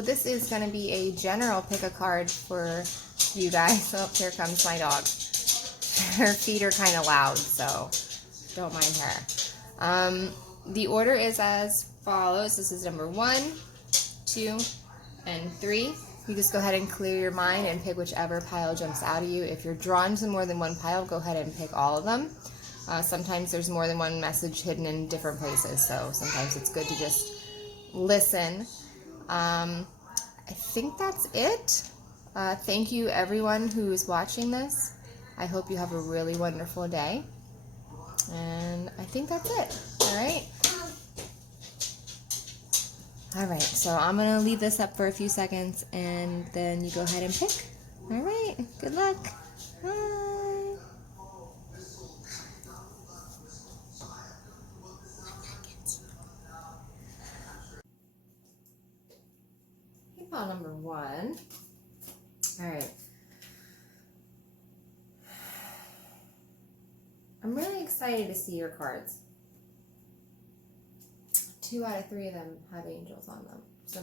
So this is going to be a general pick a card for you guys. Oh, here comes my dog. Her feet are kind of loud, so don't mind her. The order is as follows. This is number 1, 2, and 3. You just go ahead and clear your mind and pick whichever pile jumps out of you. If you're drawn to more than one pile, go ahead and pick all of them. Sometimes there's more than one message hidden in different places, so sometimes it's good to just listen. I think that's it. Thank you everyone who is watching this. I hope you have a really wonderful day. And I think that's it. Alright? Alright, so I'm going to leave this up for a few seconds and then you go ahead and pick. Alright, good luck. Bye. Pile number 1. Alright. I'm really excited to see your cards. 2 out of 3 of them have angels on them. So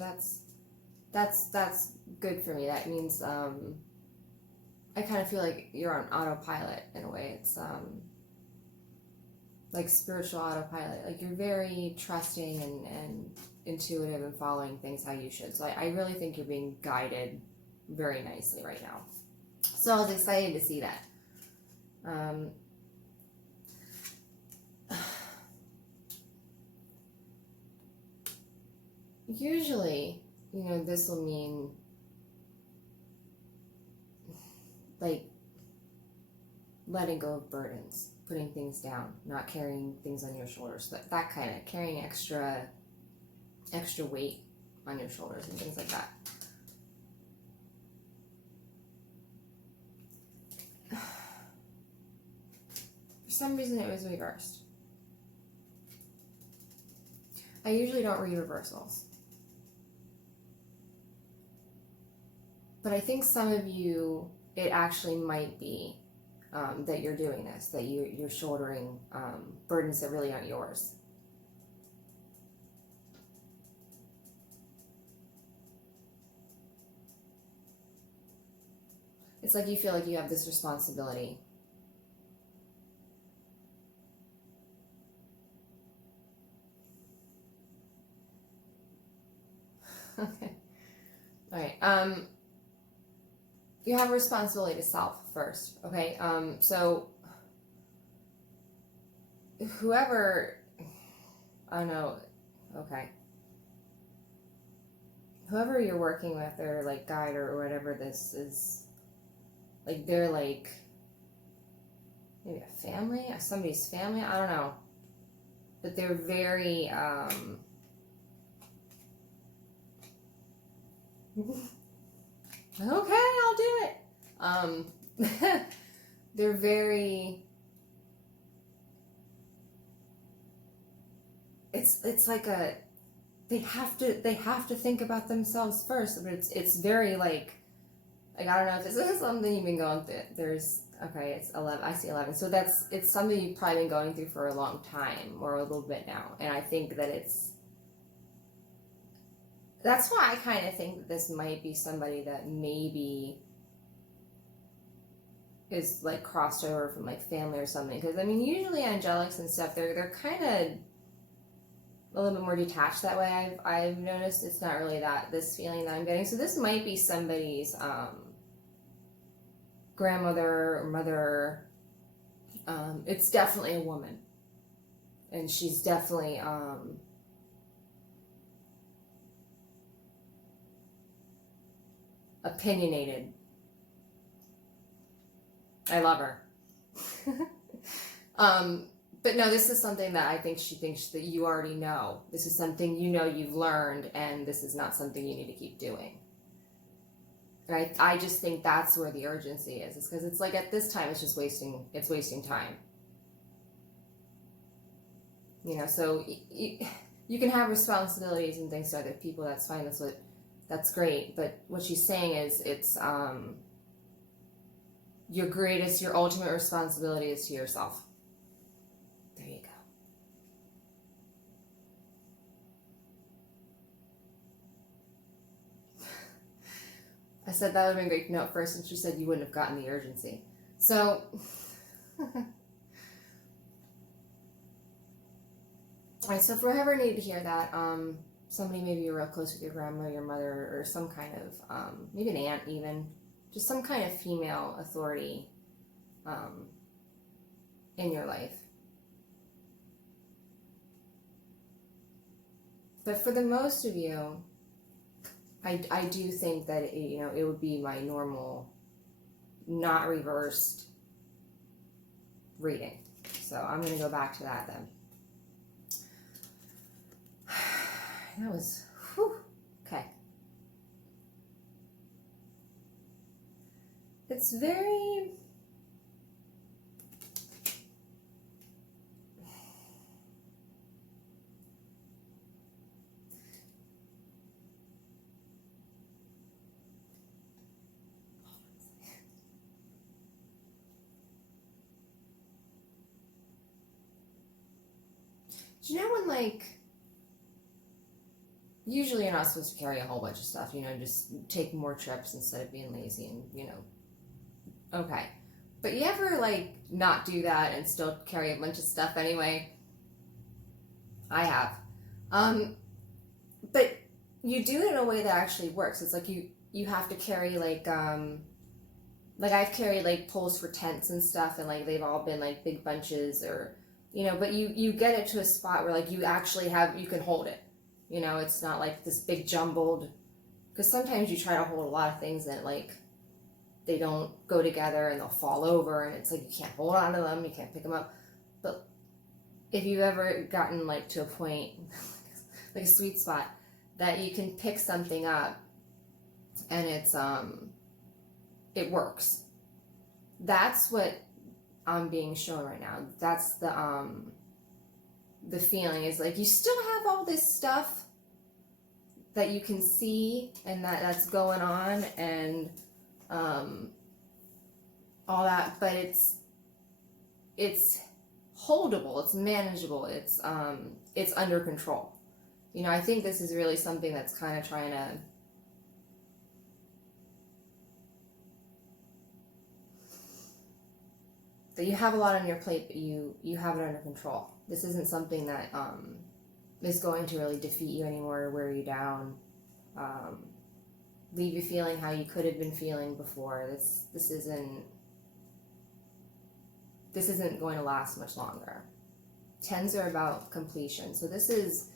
that's good for me. That means I kind of feel like you're on autopilot in a way. It's like spiritual autopilot. Like you're very trusting and intuitive and following things how you should. So I really think you're being guided very nicely right now. So I was excited to see that. Usually, you know, this will mean like letting go of burdens, putting things down, not carrying things on your shoulders, that kind of carrying extra weight on your shoulders and things like that. For some reason it was reversed. I usually don't read reversals. But I think some of you, it actually might be that you're doing this, that you're shouldering burdens that really aren't yours. It's like you feel like you have this responsibility. Okay. All right. You have a responsibility to self first, okay? So whoever, I don't know, okay. Whoever you're working with or like guide or whatever this is, like they're like maybe a family, somebody's family, I don't know. But they're very, okay, I'll do it. They're very, it's like they have to think about themselves first, but it's very like I don't know if this is something you've been going through. Okay, it's 11, I see 11. So it's something you've probably been going through for a long time or a little bit now. And I think that that's why I kind of think that this might be somebody that maybe is like crossed over from like family or something. Because I mean, usually angelics and stuff, they're kind of a little bit more detached that way. I've noticed it's not really this feeling that I'm getting. So this might be somebody's grandmother or mother. It's definitely a woman, and she's definitely opinionated. I love her. But no, this is something that I think she thinks that you already know. This is something you know you've learned, and this is not something you need to keep doing. And I just think that's where the urgency is. It's because it's like at this time it's just wasting time. You know, so you can have responsibilities and things to other people, that's fine, that's great. But what she's saying is it's your ultimate responsibility is to yourself. There you go. I said that would have been great to know at first, and she said you wouldn't have gotten the urgency. So, alright, so if we ever need to hear that, somebody maybe you're real close with your grandma, your mother, or some kind of, maybe an aunt even, just some kind of female authority in your life. But for the most of you, I do think that it would be my normal, not reversed reading. So I'm going to go back to that then. That was, whew, okay. It's very, do you know when, like, usually you're not supposed to carry a whole bunch of stuff, just take more trips instead of being lazy and, okay. But you ever, like, not do that and still carry a bunch of stuff anyway? I have. But you do it in a way that actually works. It's like you have to carry, like I've carried, like, poles for tents and stuff, and, like, they've all been, like, big bunches or, but you get it to a spot where, like, you actually you can hold it. It's not like this big jumbled, because sometimes you try to hold a lot of things and, like, they don't go together and they'll fall over, and it's like you can't hold on to them, you can't pick them up. But if you've ever gotten, like, to a point, like a sweet spot, that you can pick something up and it works. That's what I'm being shown right now. That's the feeling is, like, you still have all this stuff that you can see and that's going on and all that, but it's holdable, it's manageable, it's under control. I think this is really something that's kind of trying to that you have a lot on your plate, but you have it under control. This isn't something that is going to really defeat you anymore or wear you down, leave you feeling how you could have been feeling before. This isn't going to last much longer. Tens are about completion, so this is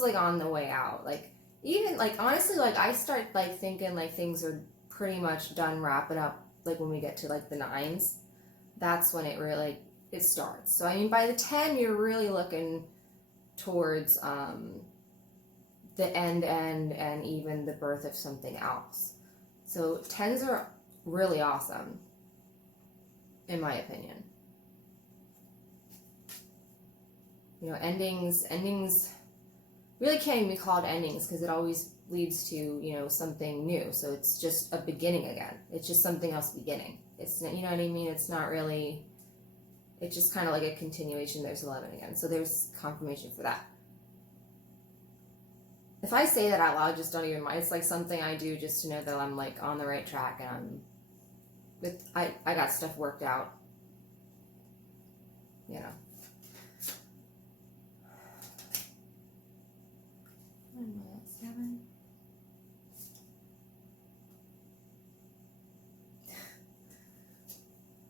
like on the way out. Like, even, like, honestly, like, I start, like, thinking, like, things are pretty much done wrapping up, like, when we get to, like, the 9s. That's when it really starts. So I mean, by the 10 you're really looking towards the end and even the birth of something else. So 10s are really awesome, in my opinion. Endings really can't even be called endings, because it always leads to, something new. So it's just a beginning again. It's just something else beginning. It's, you know what I mean? It's not really, it's just kind of like a continuation. There's 11 again. So there's confirmation for that. If I say that out loud, just don't even mind. It's like something I do just to know that I'm, like, on the right track and I got stuff worked out. Seven.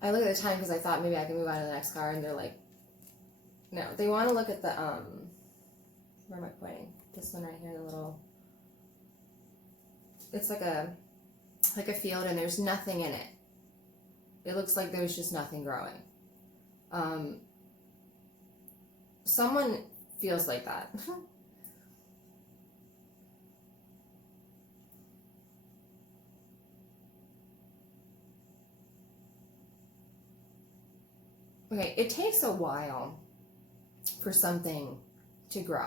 I look at the time because I thought maybe I could move on to the next card, and they're like, no. They want to look at the, where am I pointing? This one right here, the little, it's like a field, and there's nothing in it. It looks like there's just nothing growing. Someone feels like that. Okay, it takes a while for something to grow,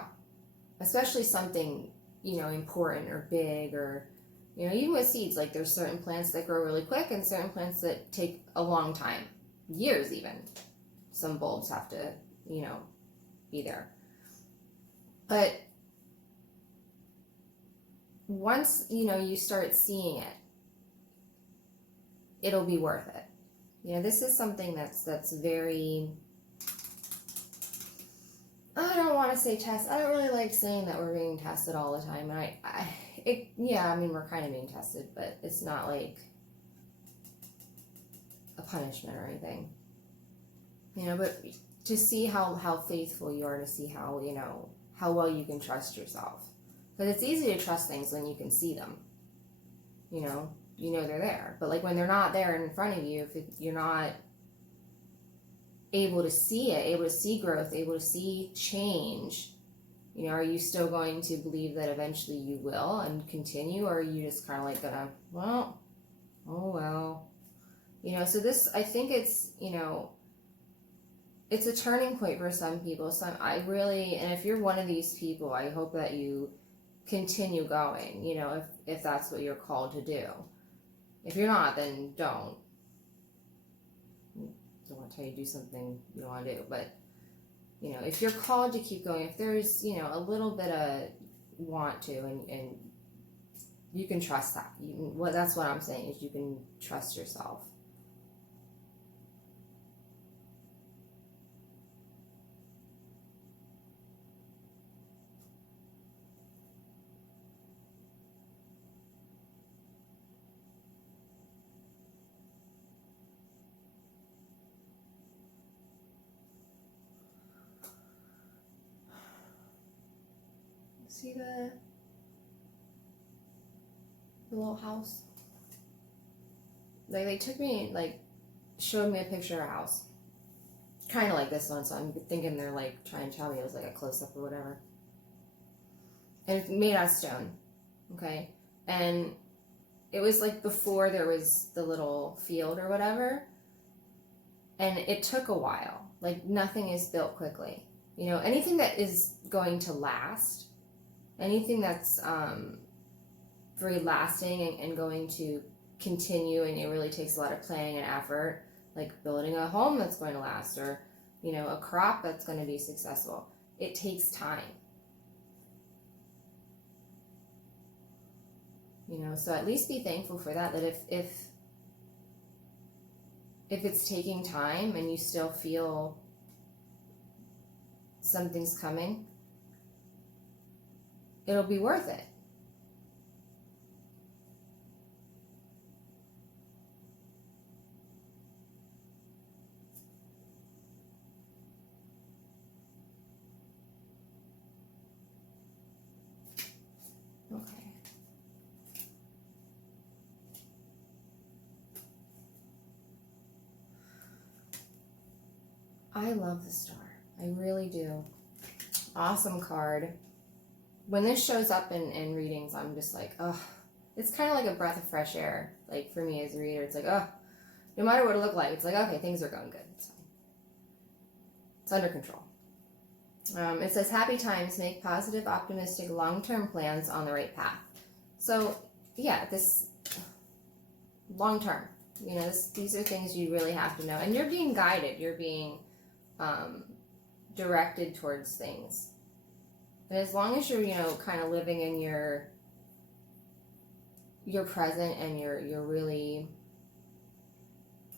especially something, important or big, or, even with seeds, like, there's certain plants that grow really quick and certain plants that take a long time, years even. Some bulbs have to, be there. But once, you start seeing it, it'll be worth it. You know, this is something that's very, I don't want to say test. I don't really like saying that we're being tested all the time. And yeah, I mean, we're kind of being tested, but it's not like a punishment or anything. You know, but to see how faithful you are, to see how, you know, how well you can trust yourself. Because it's easy to trust things when you can see them. You know they're there. But like when they're not there in front of you, if you're not able to see it, able to see growth, able to see change, you know, are you still going to believe that eventually you will and continue, or are you just kind of like gonna, well, oh well, you know? So this, I think it's, you know, it's a turning point for some people. And if you're one of these people, I hope that you continue going, you know, if that's what you're called to do. If you're not, then don't want to tell you to do something you don't want to do. But, you know, if you're called to keep going, if there's, you know, a little bit of want to, and you can trust that. That's what I'm saying, is you can trust yourself. See the little house? Like, they took me, like, showed me a picture of a house. Kind of like this one, so I'm thinking they're, like, trying to tell me it was, like, a close-up or whatever. And it's made out of stone, okay? And it was, like, before there was the little field or whatever. And it took a while. Like, nothing is built quickly. You know, anything that is going to last, anything that's very lasting and going to continue, and it really takes a lot of planning and effort, like building a home that's going to last, or, you know, a crop that's going to be successful. It takes time. You know, so at least be thankful for that, that if it's taking time and you still feel something's coming, it'll be worth it. Okay. I love the star. I really do. Awesome card. When this shows up in readings, I'm just like, oh, it's kind of like a breath of fresh air. Like, for me as a reader, it's like, oh, no matter what it looked like, it's like, okay, things are going good. It's fine. It's under control. It says, happy times, make positive, optimistic, long-term plans on the right path. So, yeah, this long-term, you know, these are things you really have to know. And you're being guided. You're being directed towards things. And as long as you're, you know, kind of living in your present, and you're really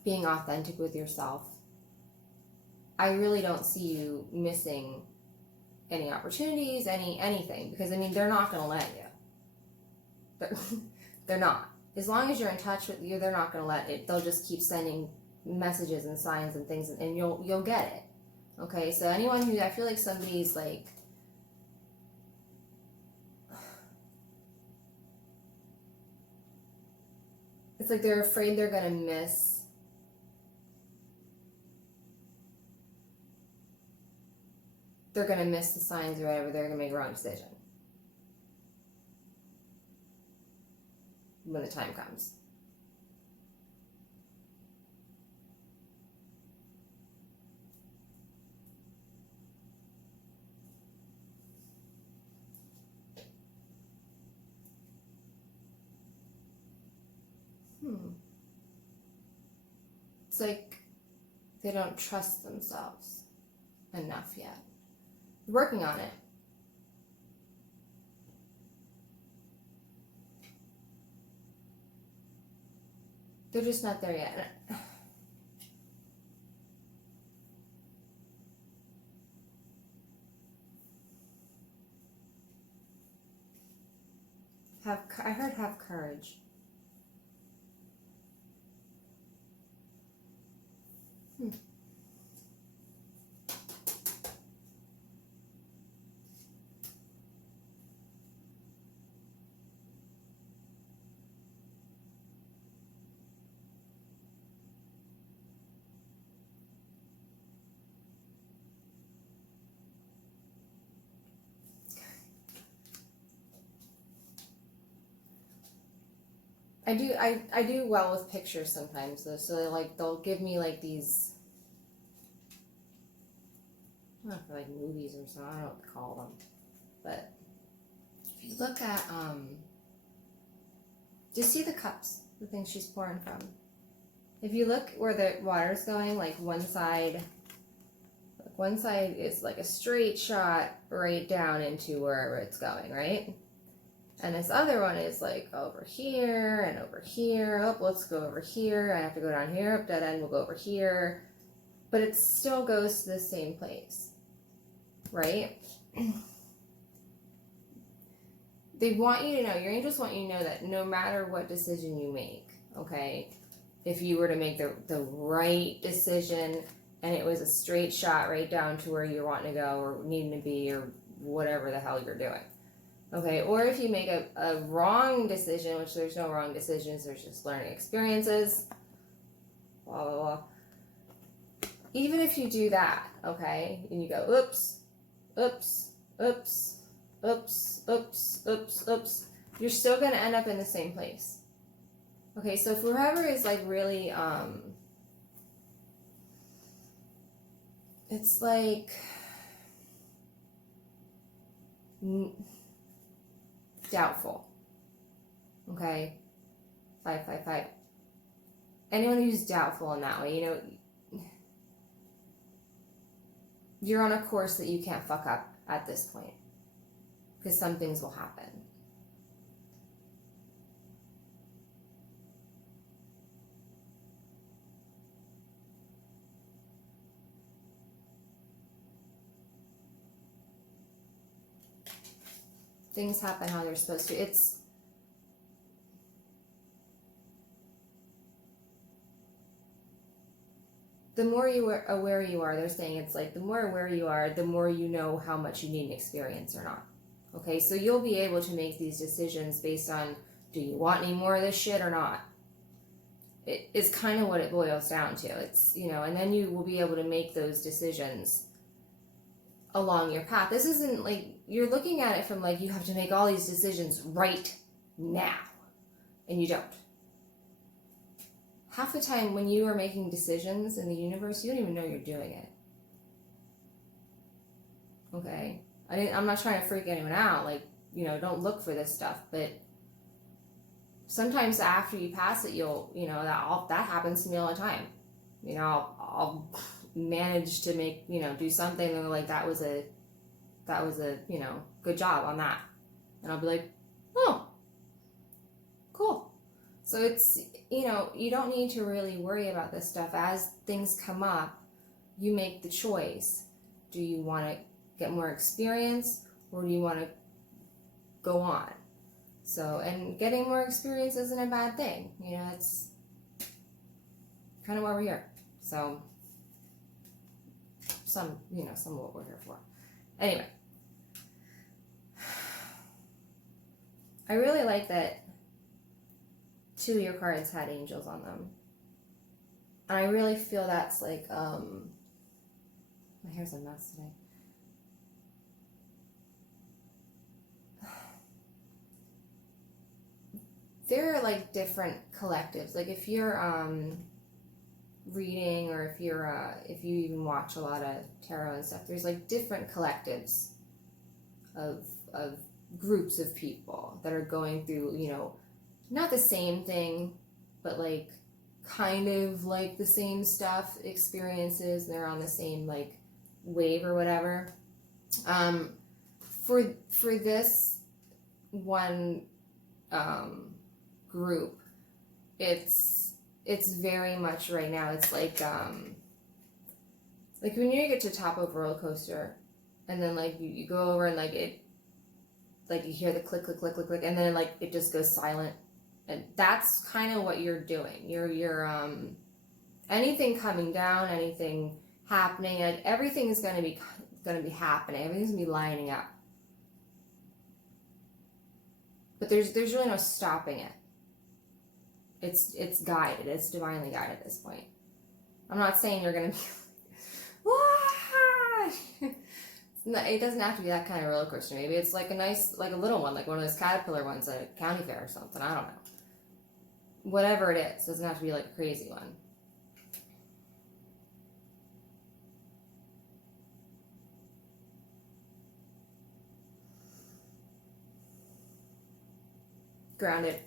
being authentic with yourself, I really don't see you missing any opportunities, anything. Because, I mean, they're not going to let you. They're not. As long as you're in touch with you, they're not going to let it. They'll just keep sending messages and signs and things, and you'll get it. Okay, so anyone who, I feel like somebody's like, it's like they're afraid they're going to miss the signs or whatever. They're going to make a wrong decision when the time comes. It's like they don't trust themselves enough yet. Working on it. They're just not there yet. I heard have courage. I do well with pictures sometimes though, so they'll give me like these, I don't know, like movies or something, I don't know what to call them. But if you look at do you see the cups, the things she's pouring from? If you look where the water's going, like one side is like a straight shot right down into wherever it's going, right? And this other one is like over here and over here. Oh, let's go over here. I have to go down here. Up dead end, we'll go over here. But it still goes to the same place, right? They want you to know, your angels want you to know that no matter what decision you make, okay, if you were to make the right decision and it was a straight shot right down to where you're wanting to go or needing to be or whatever the hell you're doing. Okay, or if you make a wrong decision, which there's no wrong decisions, there's just learning experiences, blah, blah, blah. Even if you do that, okay, and you go, oops, oops, oops, oops, oops, oops, oops, you're still going to end up in the same place. Okay, so if whoever is like really, it's like, doubtful. Okay, 555. Anyone who's doubtful in that way, you know, you're on a course that you can't fuck up at this point because some things will happen. Things happen how they're supposed to. It's the more aware you are, they're saying it's like the more aware you are, the more you know how much you need an experience or not. Okay, so you'll be able to make these decisions based on, do you want any more of this shit or not? It's kind of what it boils down to. It's, you know, and then you will be able to make those decisions along your path. This isn't like, you're looking at it from like, you have to make all these decisions right now, and you don't. Half the time when you are making decisions in the universe, you don't even know you're doing it. Okay? I'm not trying to freak anyone out, like, you know, don't look for this stuff, but sometimes after you pass it, you'll, you know, that happens to me all the time. You know, I'll manage to make, you know, do something and like, that was a, you know, good job on that. And I'll be like, oh, cool. So it's, you know, you don't need to really worry about this stuff. As things come up, you make the choice. Do you want to get more experience or do you want to go on? So, and getting more experience isn't a bad thing. You know, it's kind of why we're here. So, some of what we're here for. Anyway, I really like that 2 of your cards had angels on them. And I really feel that's like, my hair's a mess today. There are like different collectives. Like if you're reading, or if you even watch a lot of tarot and stuff, there's like different collectives of groups of people that are going through, you know, not the same thing, but like kind of like the same stuff, experiences, and they're on the same like wave or whatever. For this one group, it's it's very much right now, it's like when you get to the top of a roller coaster, and then like you go over and like it, like you hear the click, click, click, click, click, and then like it just goes silent. And that's kind of what you're doing. You're anything coming down, anything happening, like everything is gonna be happening. Everything's gonna be lining up. But there's really no stopping it. It's guided. It's divinely guided at this point. I'm not saying you're gonna be it doesn't have to be that kind of roller coaster. Maybe it's like a nice, like a little one, like one of those caterpillar ones at a county fair or something. I don't know. Whatever it is, it doesn't have to be like a crazy one. Grounded.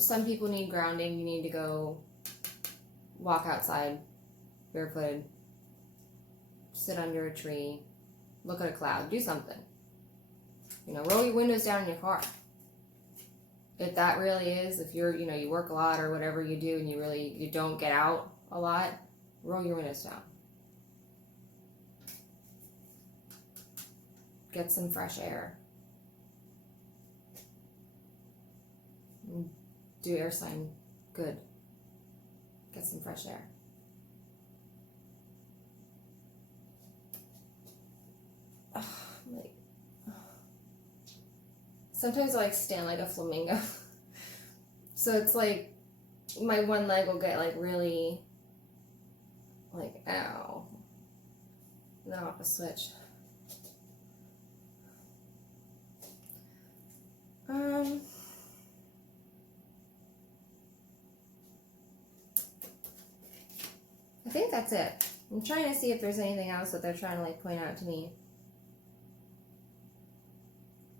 Some people need grounding. You need to go walk outside barefooted, sit under a tree, look at a cloud, do something. You know, roll your windows down in your car. If that really is, if you're, you know, you work a lot or whatever you do and you don't get out a lot, roll your windows down. Get some fresh air. Do air sign good. Get some fresh air. Sometimes I like stand like a flamingo. So it's like my one leg will get like really like, ow. And then I'll have to switch. I think that's it. I'm trying to see if there's anything else that they're trying to like point out to me.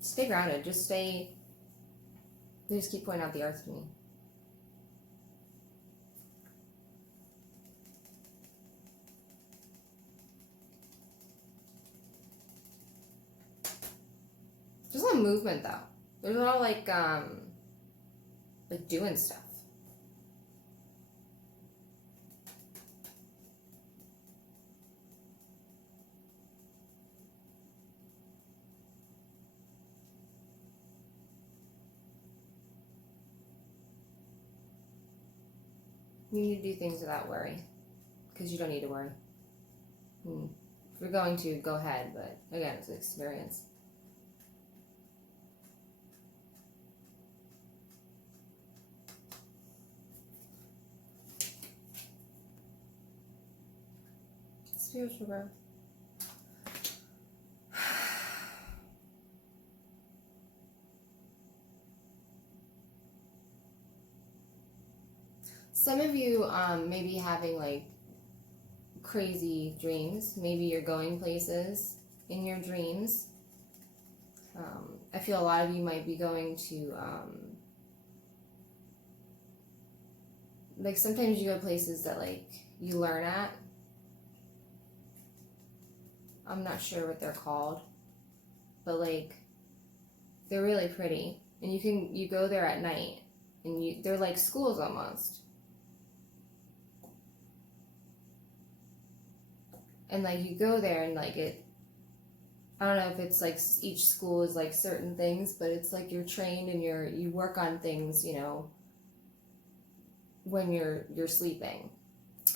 Stay grounded. Just stay. They just keep pointing out the earth to me. There's a lot of movement though. There's a lot of like doing stuff. You need to do things without worry, because you don't need to worry. If you're going to, go ahead, but again, it's an experience. Spiritual growth. Some of you may be having like crazy dreams. Maybe you're going places in your dreams. I feel a lot of you might be going to like sometimes you go places that like you learn at. I'm not sure what they're called, but like they're really pretty, and you go there at night, and they're like schools almost. And like you go there and like I don't know if it's like each school is like certain things, but it's like you're trained and you work on things, you know, when you're sleeping.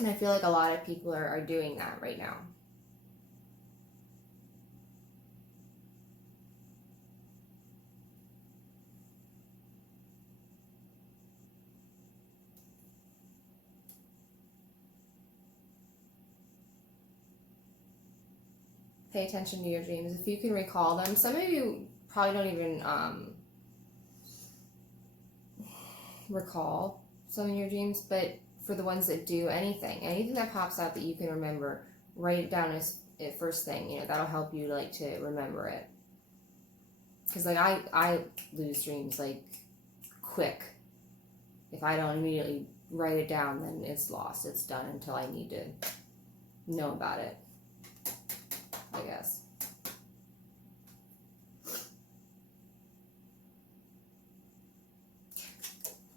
And I feel like a lot of people are doing that right now. Pay attention to your dreams. If you can recall them, some of you probably don't even recall some of your dreams, but for the ones that do, anything that pops out that you can remember, write it down as first thing. You know, that'll help you like to remember it. Because like I lose dreams like quick. If I don't immediately write it down, then it's lost. It's done until I need to know about it, I guess.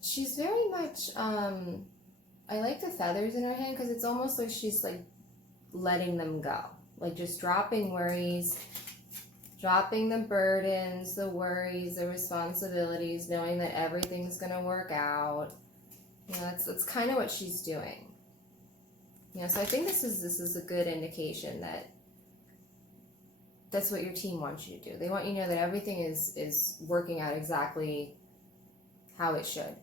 She's very much I like the feathers in her hand because it's almost like she's like letting them go. Like just dropping worries, dropping the burdens, the worries, the responsibilities, knowing that everything's going to work out. You know, that's kind of what she's doing. You know, so I think this is a good indication that that's what your team wants you to do. They want you to know that everything is working out exactly how it should.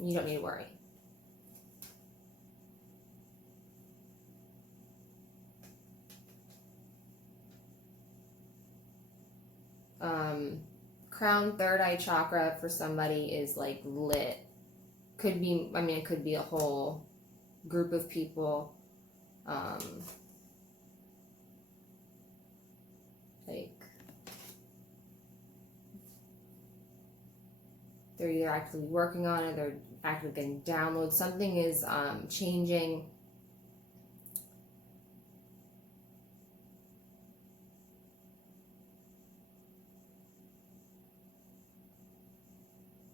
You don't need to worry. Crown third eye chakra for somebody is like lit. Could be, I mean, it could be a whole group of people. Like they're either actively working on it, they're actively getting downloads. Something is changing.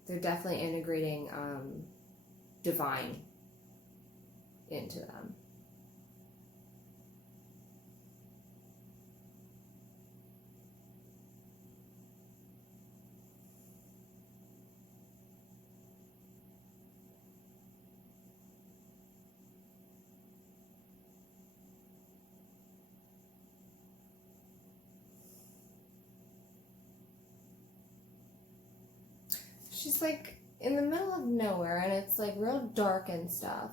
They're definitely integrating divine into them. She's like in the middle of nowhere and it's like real dark and stuff.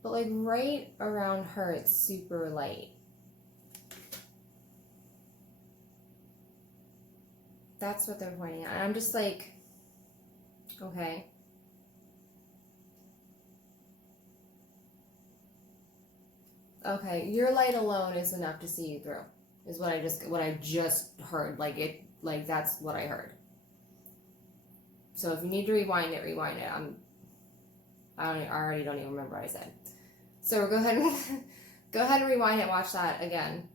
But like right around her it's super light. That's what they're pointing at. And I'm just like, okay. Okay, your light alone is enough to see you through. Is what I just heard. Like that's what I heard. So if you need to rewind it, rewind it. I already don't even remember what I said. So go ahead and rewind it. Watch that again.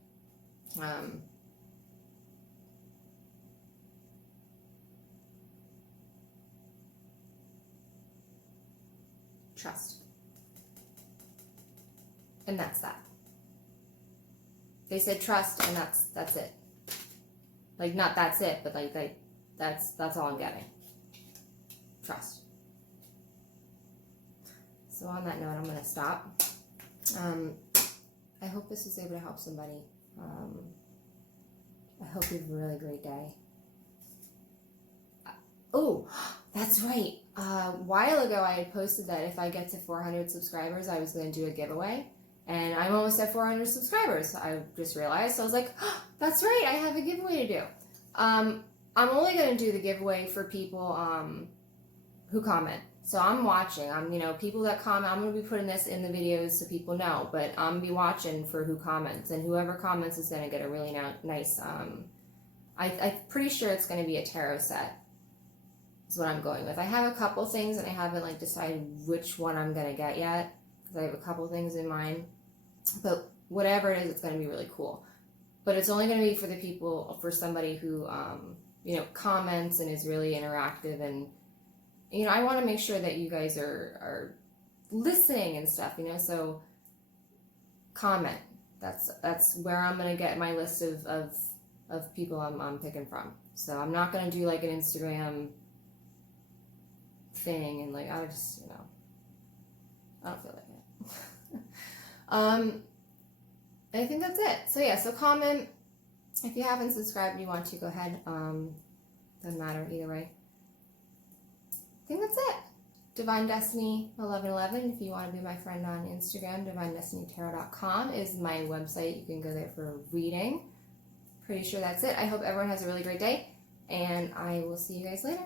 Trust, and that's that. They said trust, and that's it. Like not that's it, but like that's all I'm getting. Trust. So on that note, I'm going to stop. I hope this was able to help somebody. I hope you have a really great day. Oh, that's right. A while ago, I had posted that if I get to 400 subscribers, I was going to do a giveaway. And I'm almost at 400 subscribers. I just realized. So I was like, oh, that's right. I have a giveaway to do. I'm only going to do the giveaway for people who comment. So I'm watching. People that comment, I'm going to be putting this in the videos so people know, but I'm going to be watching for who comments, and whoever comments is going to get a really nice, I'm pretty sure it's going to be a tarot set is what I'm going with. I have a couple things and I haven't decided which one I'm going to get yet because I have a couple things in mind, but whatever it is, it's going to be really cool. But it's only going to be for somebody who, comments and is really interactive, and I want to make sure that you guys are listening and stuff, so comment. That's where I'm going to get my list of people I'm picking from. So I'm not going to do like an Instagram thing and I don't feel like it. I think that's it. So yeah, so comment. If you haven't subscribed and you want to, go ahead. Doesn't matter either way. I think that's it. Divine Destiny 1111. If you want to be my friend on Instagram, divinedestinytarot.com is my website. You can go there for a reading. Pretty sure that's it. I hope everyone has a really great day, and I will see you guys later.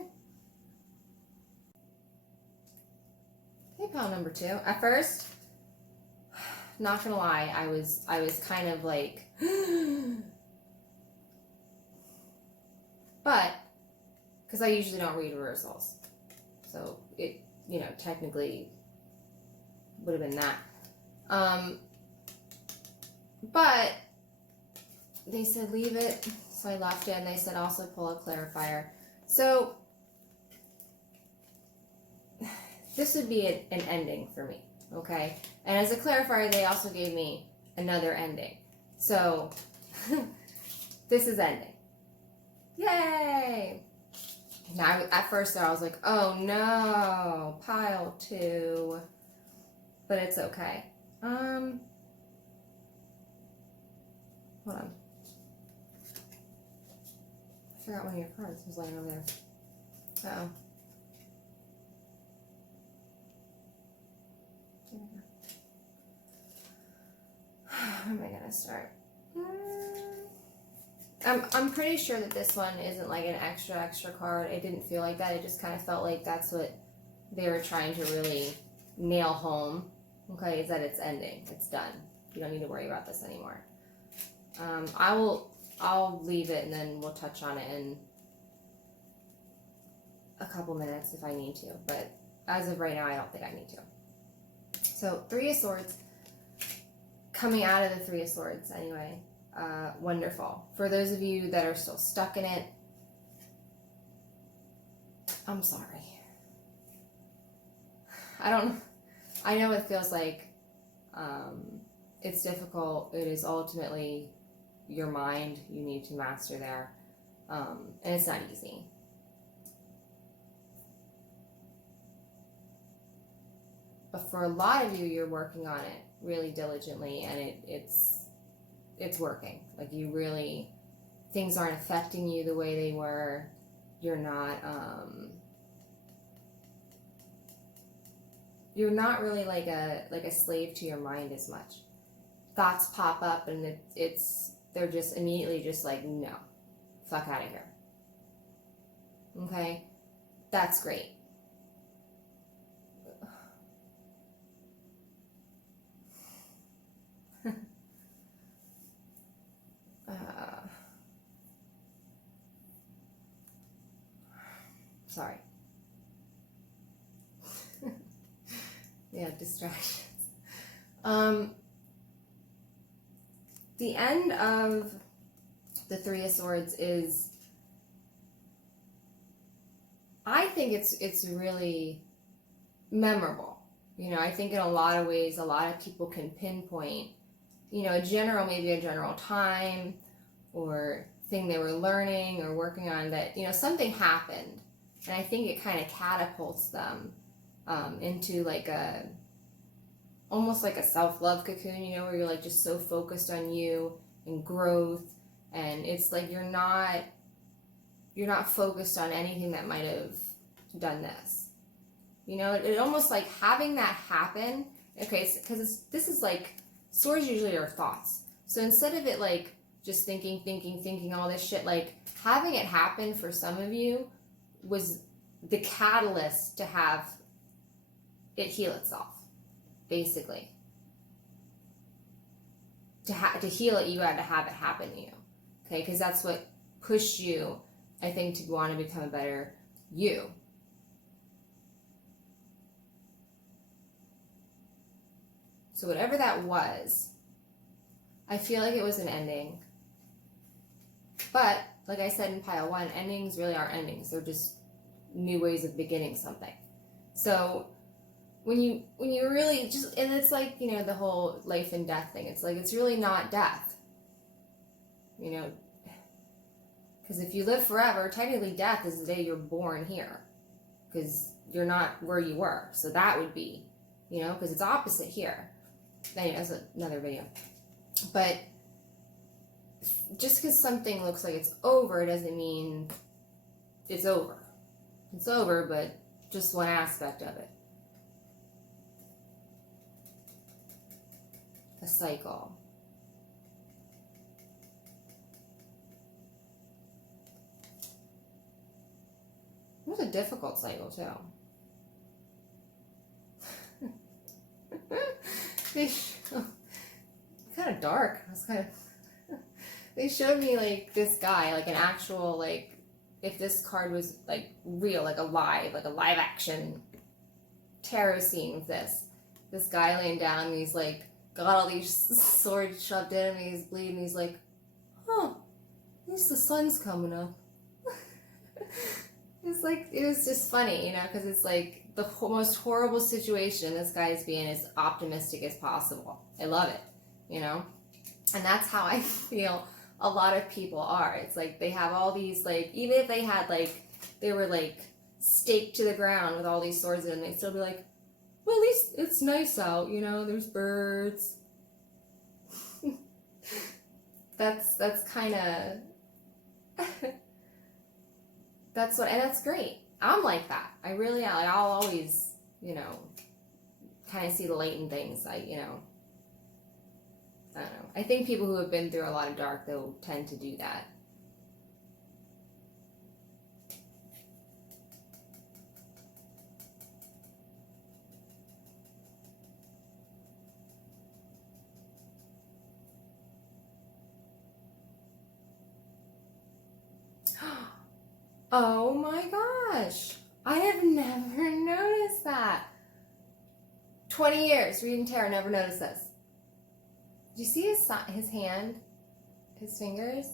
Okay, pile number 2. At first, not gonna lie, I was kind of like, but because I usually don't read reversals. So it, technically would have been that. But they said leave it, so I left it, and they said also pull a clarifier. So this would be an ending for me. okay? And as a clarifier, they also gave me another ending. So, this is ending. Yay! Now, at first I was like, oh no, pile 2. But it's okay. Hold on. I forgot one of your cards was laying over there. Uh-oh. Where am I gonna start? I'm pretty sure that this one isn't like an extra card. It didn't feel like that. It just kind of felt like that's what they were trying to really nail home. Okay, is that it's ending. It's done. You don't need to worry about this anymore. I'll leave it and then we'll touch on it in a couple minutes if I need to. But as of right now, I don't think I need to. So 3 of Swords. Coming out of the 3 of Swords anyway. Wonderful. For those of you that are still stuck in it, I'm sorry. I know it feels like it's difficult. It is ultimately your mind you need to master there. And it's not easy. But for a lot of you, you're working on it really diligently, and it's working. Like, you really, things aren't affecting you the way they were. You're not really like a slave to your mind as much. Thoughts pop up and they're just immediately just like, no, fuck out of here. Okay? That's great. Sorry. Yeah, distractions. The end of the 3 of Swords is, I think it's really memorable. You know, I think in a lot of ways, a lot of people can pinpoint, you know, maybe a general time or thing they were learning or working on that, you know, something happened. And I think it kind of catapults them into like almost like a self-love cocoon, you know, where you're like just so focused on you and growth, and it's like you're not focused on anything that might have done this. You know, it almost like having that happen, okay, because this is like, swords usually are thoughts. So instead of it like just thinking all this shit, like having it happen for some of you was the catalyst to have it heal itself, basically. To heal it, you had to have it happen to you, okay? Because that's what pushed you, I think, to want to become a better you. So whatever that was, I feel like it was an ending. But, like I said in pile 1, endings really aren't endings. They're just new ways of beginning something. So when you really just, and it's like, you know, the whole life and death thing. It's like, it's really not death. You know, because if you live forever, technically death is the day you're born here. Because you're not where you were. So that would be, you know, because it's opposite here. Anyway, that's another video. But just because something looks like it's over doesn't mean it's over. It's over, but just one aspect of it. A cycle. It was a difficult cycle, too. Kind of dark. It was kind of. They showed me like this guy, like an actual, like, if this card was like real, like a live action tarot scene with this guy laying down, and he's like got all these swords shoved in him, and he's bleeding, and he's like, oh, at least the sun's coming up. It's like, it was just funny, you know, because it's like the most horrible situation this guy's being as optimistic as possible. I love it, you know? And that's how I feel a lot of people are. It's like they have all these, like, even if they had, like, they were, like, staked to the ground with all these swords in them, they'd still be like, well, at least it's nice out, you know, there's birds. that's kind of, that's what, and that's great. I'm like that. I really, I'll always, you know, kind of see the latent things. I don't know. I think people who have been through a lot of dark, they'll tend to do that. Oh my gosh. I have never noticed that. 20 years reading tarot, never noticed this. Do you see his hand? His fingers?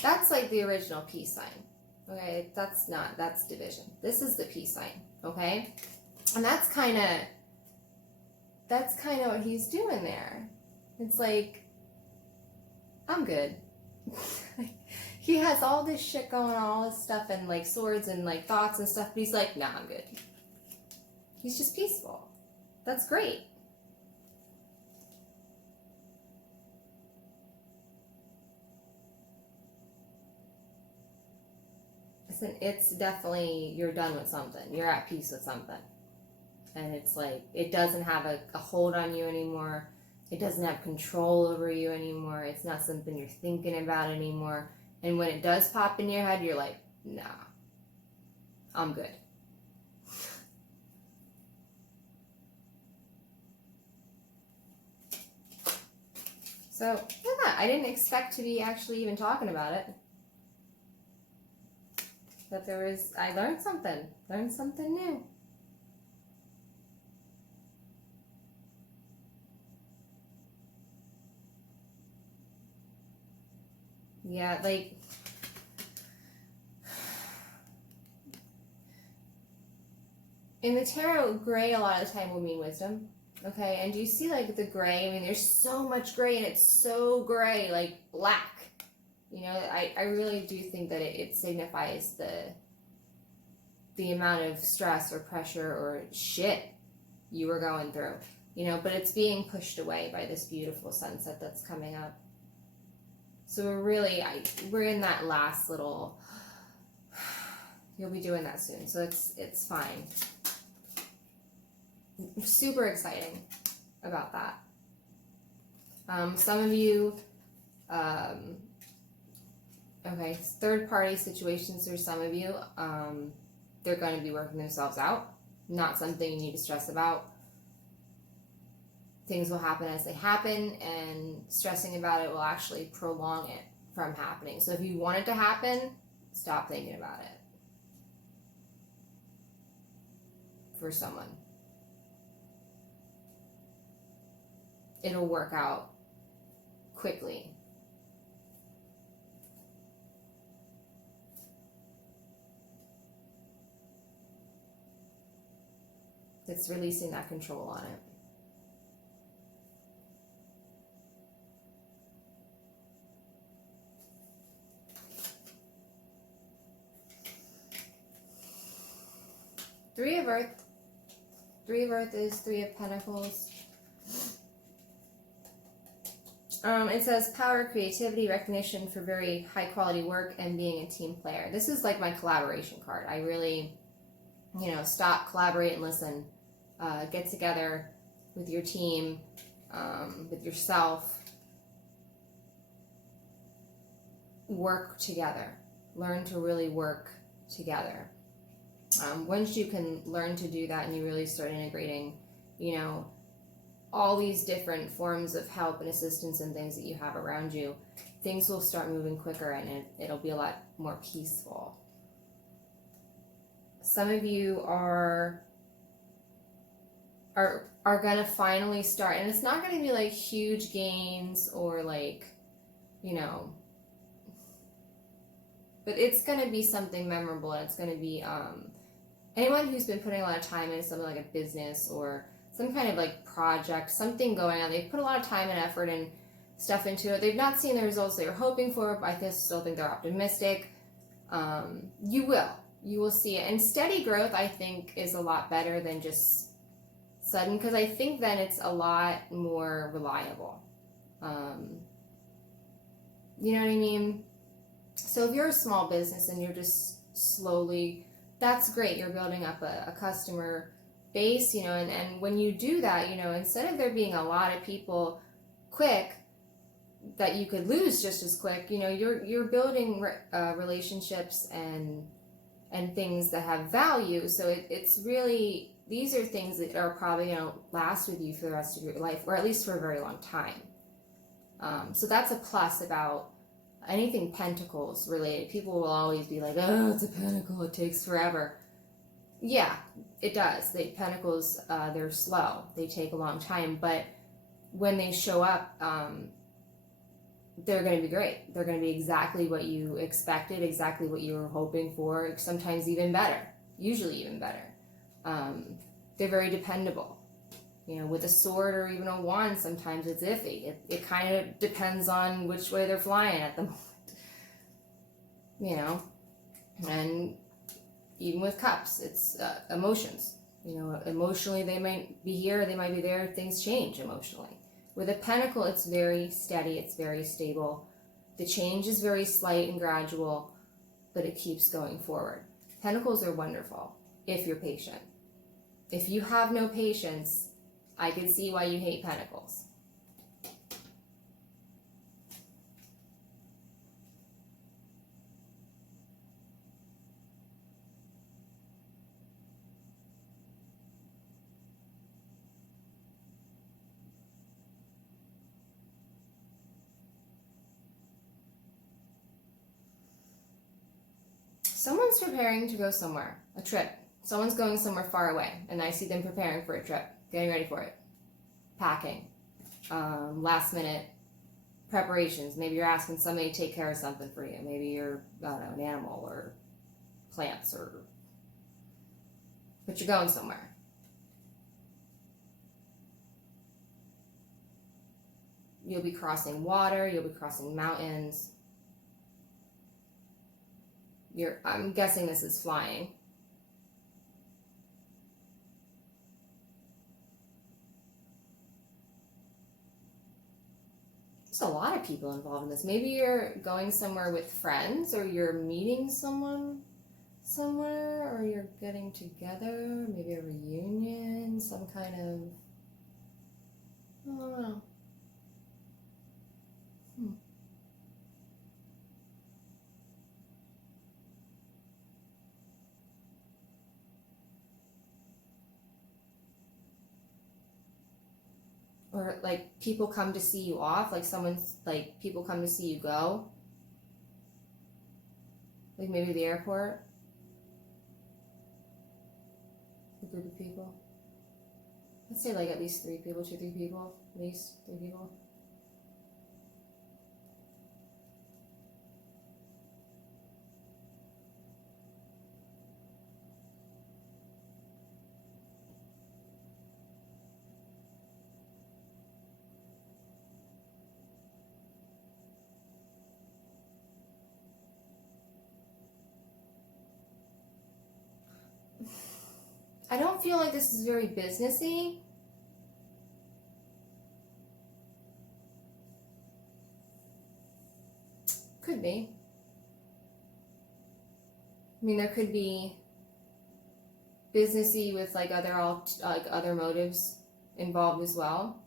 That's like the original peace sign. Okay, that's division. This is the peace sign, okay? And that's kind of what he's doing there. It's like, I'm good. He has all this shit going on, all this stuff, and like swords and like thoughts and stuff, but he's like, nah, I'm good. He's just peaceful. That's great. Listen, it's definitely, you're done with something. You're at peace with something. And it's like, it doesn't have a hold on you anymore. It doesn't have control over you anymore. It's not something you're thinking about anymore. And when it does pop in your head, you're like, nah, I'm good. So, look at that. I didn't expect to be actually even talking about it. But I learned something new. Yeah, like, in the tarot, gray a lot of the time will mean wisdom. Okay, and do you see like the gray? I mean, there's so much gray and it's so gray, like black. You know, I really do think that it signifies the amount of stress or pressure or shit you were going through. You know, but it's being pushed away by this beautiful sunset that's coming up. So we're in that last little, you'll be doing that soon. So it's fine. Super exciting about that. Some of you, okay, third party situations for some of you, they're going to be working themselves out. Not something you need to stress about. Things will happen as they happen, and stressing about it will actually prolong it from happening. So if you want it to happen, stop thinking about it. For someone. It'll work out quickly. It's releasing that control on it. Three of Earth. Three of Earth is Three of Pentacles. It says power, creativity, recognition for very high quality work, and being a team player. This is like my collaboration card. I really, stop, collaborate, and listen. Get together with your team, with yourself. Work together. Learn to really work together. Once you can learn to do that and you really start integrating, all these different forms of help and assistance and things that you have around you, things will start moving quicker and it'll be a lot more peaceful. Some of you are going to finally start, and it's not going to be like huge gains or like, but it's going to be something memorable, and it's going to be anyone who's been putting a lot of time into something like a business or some kind of like project, something going on, they've put a lot of time and effort and stuff into it. They've not seen the results they were hoping for, but I still think they're optimistic. You will see it. And steady growth, I think, is a lot better than just sudden, because I think then it's a lot more reliable. You know what I mean? So if you're a small business and you're just slowly, that's great. You're building up a customer base, you know, and when you do that, you know, instead of there being a lot of people quick that you could lose just as quick, you know, you're building relationships and things that have value. So it's really, these are things that are probably going to last with you for the rest of your life, or at least for a very long time. So that's a plus about anything pentacles related. People will always be like, oh, it's a pentacle, it takes forever. Yeah, it does. Pentacles, they're slow. They take a long time, but when they show up, they're going to be great. They're going to be exactly what you expected, exactly what you were hoping for, sometimes even better, usually even better. They're very dependable. You know, with a sword or even a wand, sometimes it's iffy. It kind of depends on which way they're flying at the moment. You know, and even with cups, it's emotions. You know, emotionally they might be here, they might be there, things change emotionally. With a pentacle, it's very steady, it's very stable. The change is very slight and gradual, but it keeps going forward. Pentacles are wonderful if you're patient. If you have no patience, I can see why you hate pentacles. Someone's preparing to go somewhere, a trip. Someone's going somewhere far away, and I see them preparing for a trip, getting ready for it. Packing, last minute preparations. Maybe you're asking somebody to take care of something for you. Maybe you're, I don't know, an animal or plants, but you're going somewhere. You'll be crossing water, you'll be crossing mountains. I'm guessing this is flying. There's a lot of people involved in this. Maybe you're going somewhere with friends, or you're meeting someone somewhere, or you're getting together, maybe a reunion, some kind of, I don't know. Or like people come to see you off, like people come to see you go. Like maybe the airport. A group of people. Let's say like at least 3 people, 2, 3 people, at least 3 people. I don't feel like this is very businessy. Could be. I mean, there could be businessy with like other motives involved as well.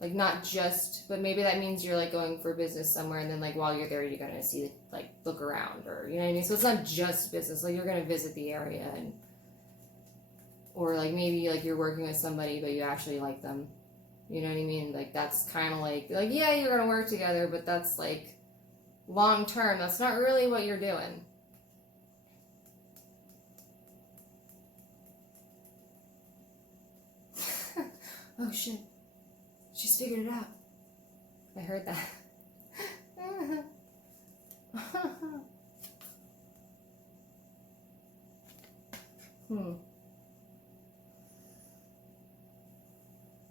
Like not just, but maybe that means you're like going for business somewhere, and then like while you're there, you're gonna see like look around, or you know what I mean. So it's not just business. Like you're gonna visit the area, and or like maybe like you're working with somebody, but you actually like them. You know what I mean? Like that's kind of like yeah, you're gonna work together, but that's like long term. That's not really what you're doing. Oh shit. She's figured it out. I heard that.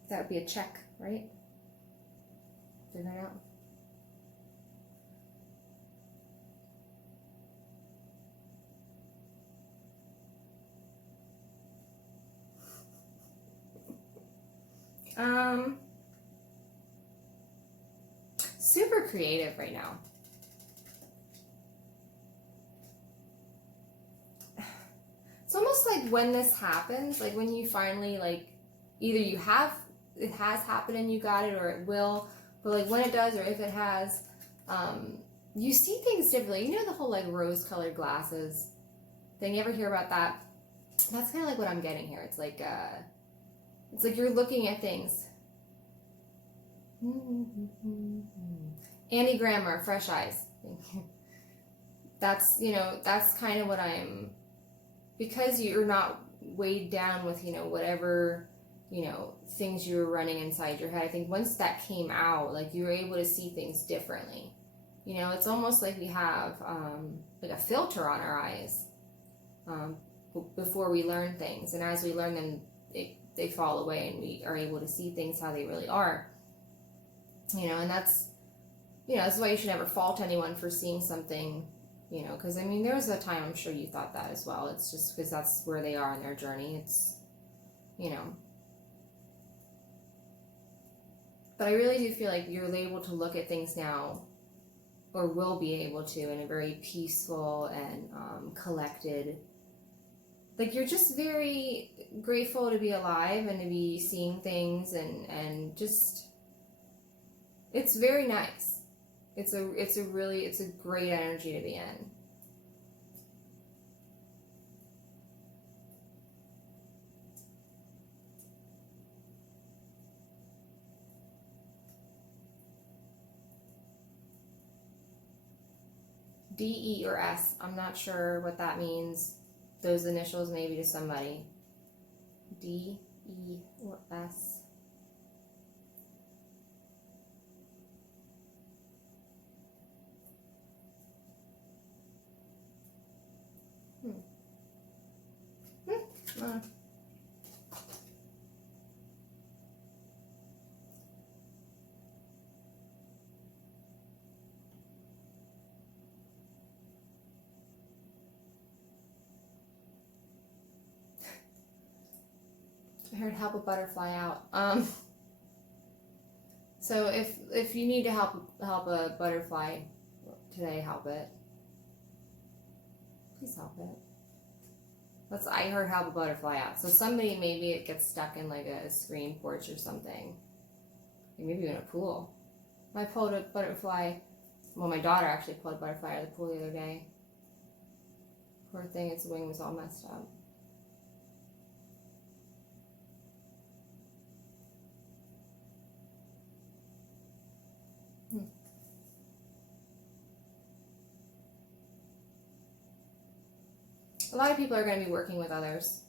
That would be a check, right? Figure it out. Super creative right now. It's almost like when this happens, like when you finally, like, either it has happened and you got it, or it will, but like when it does, or if it has, you see things differently. You know, the whole like rose-colored glasses thing. You ever hear about that? That's kind of like what I'm getting here. It's like you're looking at things. Annie Grammer, Fresh Eyes. That's, that's kind of what I'm, because you're not weighed down with, whatever, things you were running inside your head. I think once that came out, like, you were able to see things differently. It's almost like we have like a filter on our eyes before we learn things. And as we learn them, they fall away and we are able to see things how they really are. And that's why you should never fault anyone for seeing something, because, there was a time I'm sure you thought that as well. It's just because that's where they are in their journey. It's, But I really do feel like you're able to look at things now, or will be able to, in a very peaceful and collected. Like, you're just very grateful to be alive and to be seeing things, and just, it's very nice. It's a great energy to be in. D, E, or S. I'm not sure what that means. Those initials maybe to somebody. D, E, or S. I heard help a butterfly out. So if you need to help a butterfly today, help it. Please help it. I heard help a butterfly out. So somebody, maybe it gets stuck in like a screen porch or something. Maybe in a pool. I pulled a butterfly. Well, my daughter actually pulled a butterfly out of the pool the other day. Poor thing, its wing was all messed up. A lot of people are going to be working with others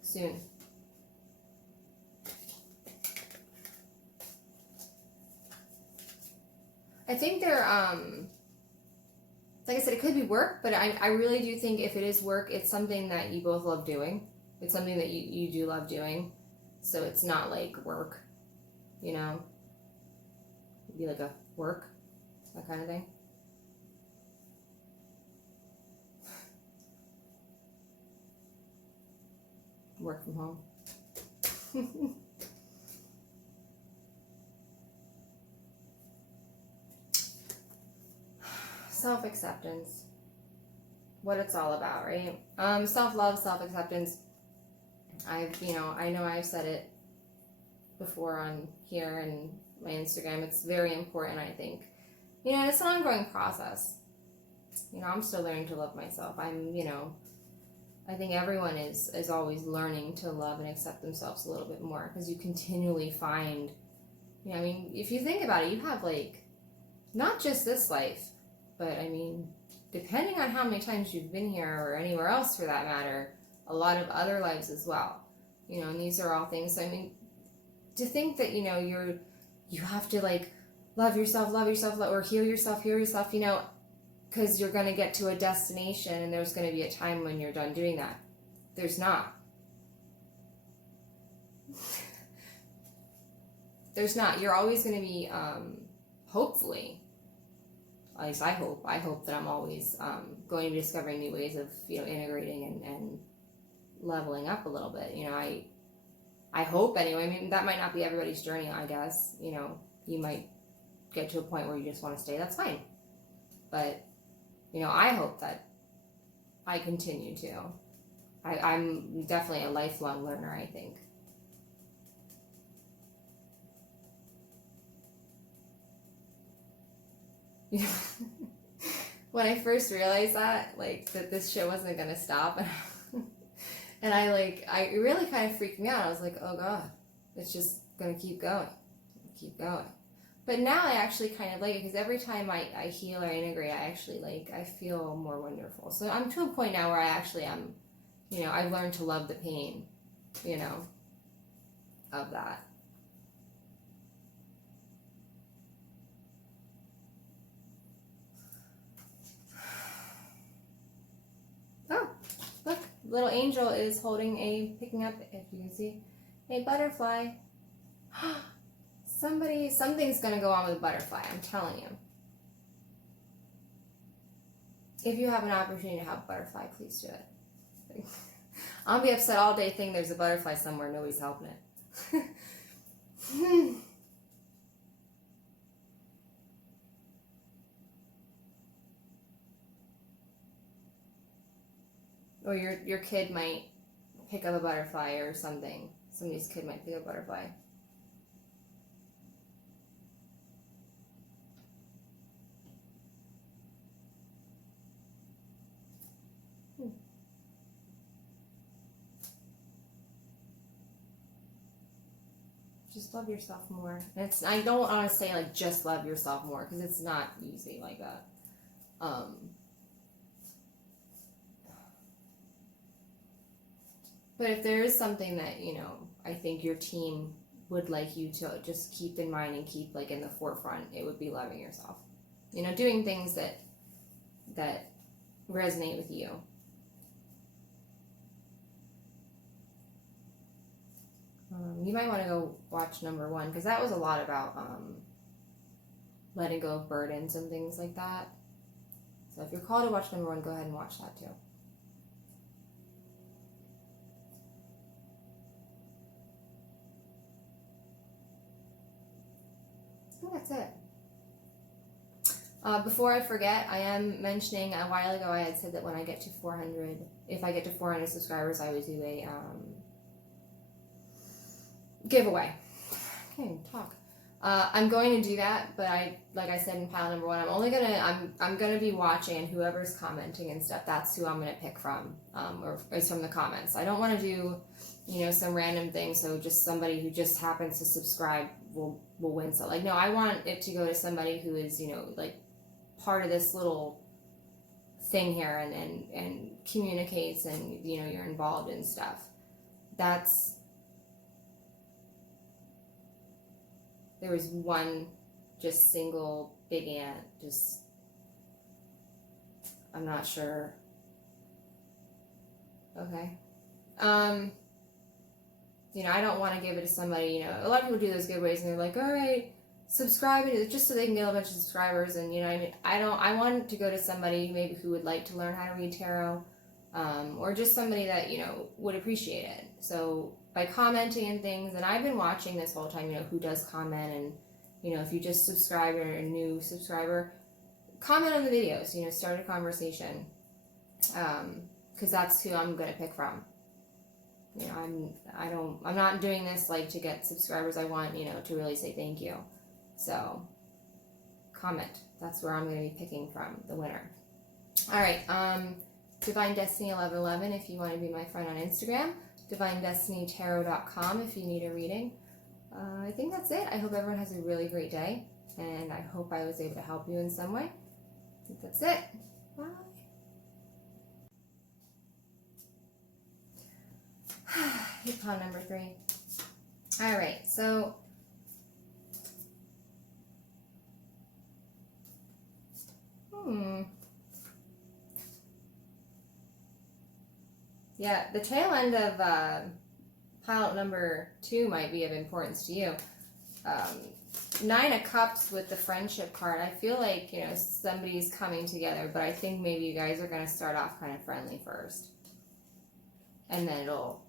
soon. I think they're, like I said, it could be work, but I really do think if it is work, it's something that you both love doing. It's something that you do love doing. So it's not like work, It'd be like a work, that kind of thing. Work from home. Self-acceptance. What it's all about, right? Self-love, self-acceptance. I know I've said it before on here and my Instagram. It's very important, I think. It's an ongoing process. I'm still learning to love myself. I think everyone is always learning to love and accept themselves a little bit more, because you continually find, if you think about it, you have like, not just this life, but depending on how many times you've been here or anywhere else for that matter, a lot of other lives as well, and these are all things. To think that, you have to like love yourself, or heal yourself, because you're going to get to a destination and there's going to be a time when you're done doing that. There's not. There's not. You're always going to be, hopefully, at least I hope that I'm always going to be discovering new ways of, integrating and leveling up a little bit. I hope anyway. I mean, that might not be everybody's journey, I guess. You might get to a point where you just want to stay. That's fine. But, I hope that I continue to. I'm definitely a lifelong learner, I think. When I first realized that this show wasn't gonna stop, and I really kind of freaked me out. I was like, oh god, it's just gonna keep going. But now I actually kind of like it, because every time I heal or integrate, I feel more wonderful. So I'm to a point now where I actually am, I've learned to love the pain, of that. Oh, look, little angel is picking up, if you can see, a butterfly. Something's gonna go on with a butterfly, I'm telling you. If you have an opportunity to have a butterfly, please do it. I'll be upset all day thinking there's a butterfly somewhere, nobody's helping it. Or your kid might pick up a butterfly or something. Somebody's kid might pick up a butterfly. Just love yourself more. I don't want to say just love yourself more, because it's not easy like that. But if there is something that, I think your team would like you to just keep in mind and keep in the forefront, it would be loving yourself. Doing things that resonate with you. You might want to go watch number 1, because that was a lot about letting go of burdens and things like that. So if you're called to watch number 1, go ahead and watch that too. That's it. Before I forget, I am mentioning, a while ago I had said that when I get to 400, if I get to 400 subscribers, I would do a giveaway. I can't even talk. I'm going to do that, but like I said in pile number 1, I'm gonna be watching, and whoever's commenting and stuff, that's who I'm gonna pick from, or it's from the comments. I don't want to do, some random thing, so just somebody who just happens to subscribe will win. So no, I want it to go to somebody who is, part of this little thing here and communicates, and you're involved in stuff. There was one just single big ant, I'm not sure. Okay. I don't want to give it to somebody, a lot of people do those giveaways and they're like, all right, subscribe, just so they can get a bunch of subscribers, and I want it to go to somebody maybe who would like to learn how to read tarot, or just somebody that, would appreciate it. So by commenting and things, and I've been watching this whole time, who does comment, and, if you just subscribe or a new subscriber, comment on the videos, start a conversation, because that's who I'm going to pick from. I'm not doing this to get subscribers. I want, to really say thank you. So comment. That's where I'm going to be picking from the winner. All right. Divine Destiny 1111 if you want to be my friend on Instagram. DivineDestinyTarot.com if you need a reading. I think that's it. I hope everyone has a really great day, and I hope I was able to help you in some way. I think that's it. Bye. Hit pawn number 3. All right, so Yeah, the tail end of pile number 2 might be of importance to you. 9 of Cups with the friendship card. I feel like, you know, somebody's coming together, but I think maybe you guys are going to start off kind of friendly first. And then it'll,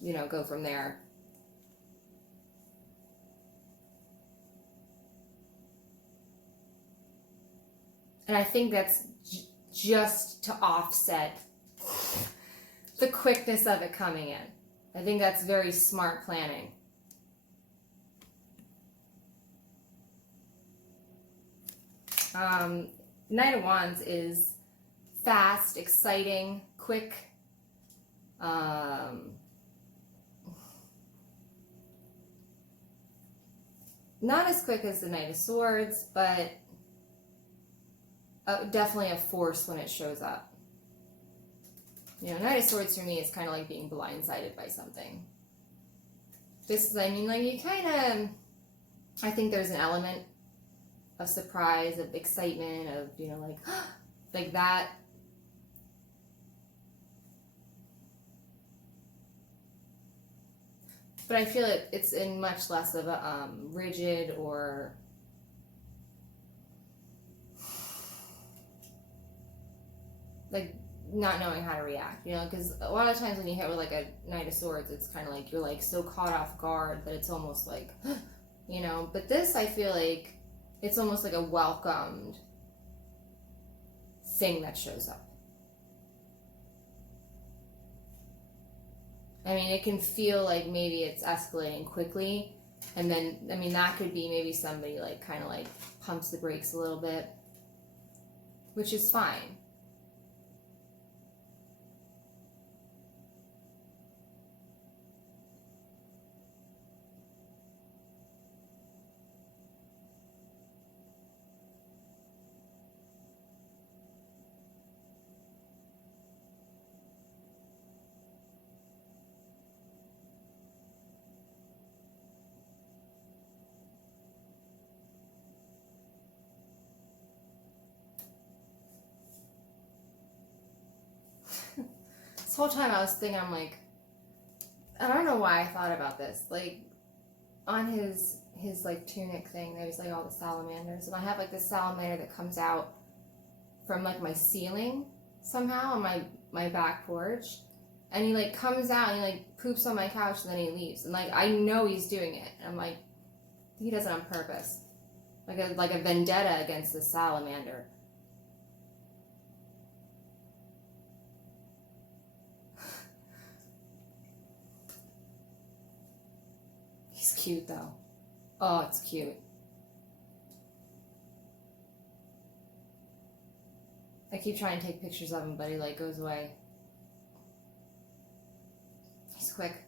you know, go from there. And I think that's just to offset the quickness of it coming in. I think that's very smart planning. Knight of Wands is fast, exciting, quick. Not as quick as the Knight of Swords, but definitely a force when it shows up. You know, Knight of Swords for me is kind of like being blindsided by something. This is, I mean, like, you kind of, I think there's an element of surprise, of excitement, of, you know, like, like that. But I feel it's in much less of a rigid or like not knowing how to react, you know, because a lot of times when you hit with like a Knight of Swords, it's kind of like you're like so caught off guard that it's almost like, you know, but this, I feel like it's almost like a welcomed thing that shows up. I mean, it can feel like maybe it's escalating quickly, and then, I mean, that could be maybe somebody like kind of like pumps the brakes a little bit, which is fine. This whole time I was thinking, I'm like, I don't know why I thought about this. Like, on his like tunic thing, there's like all the salamanders, and I have like this salamander that comes out from like my ceiling somehow on my back porch, and he like comes out and he like poops on my couch and then he leaves, and like I know he's doing it, and I'm like, he does it on purpose, like a vendetta against the salamander. He's cute though. Oh, it's cute. I keep trying to take pictures of him, but he like goes away. He's quick.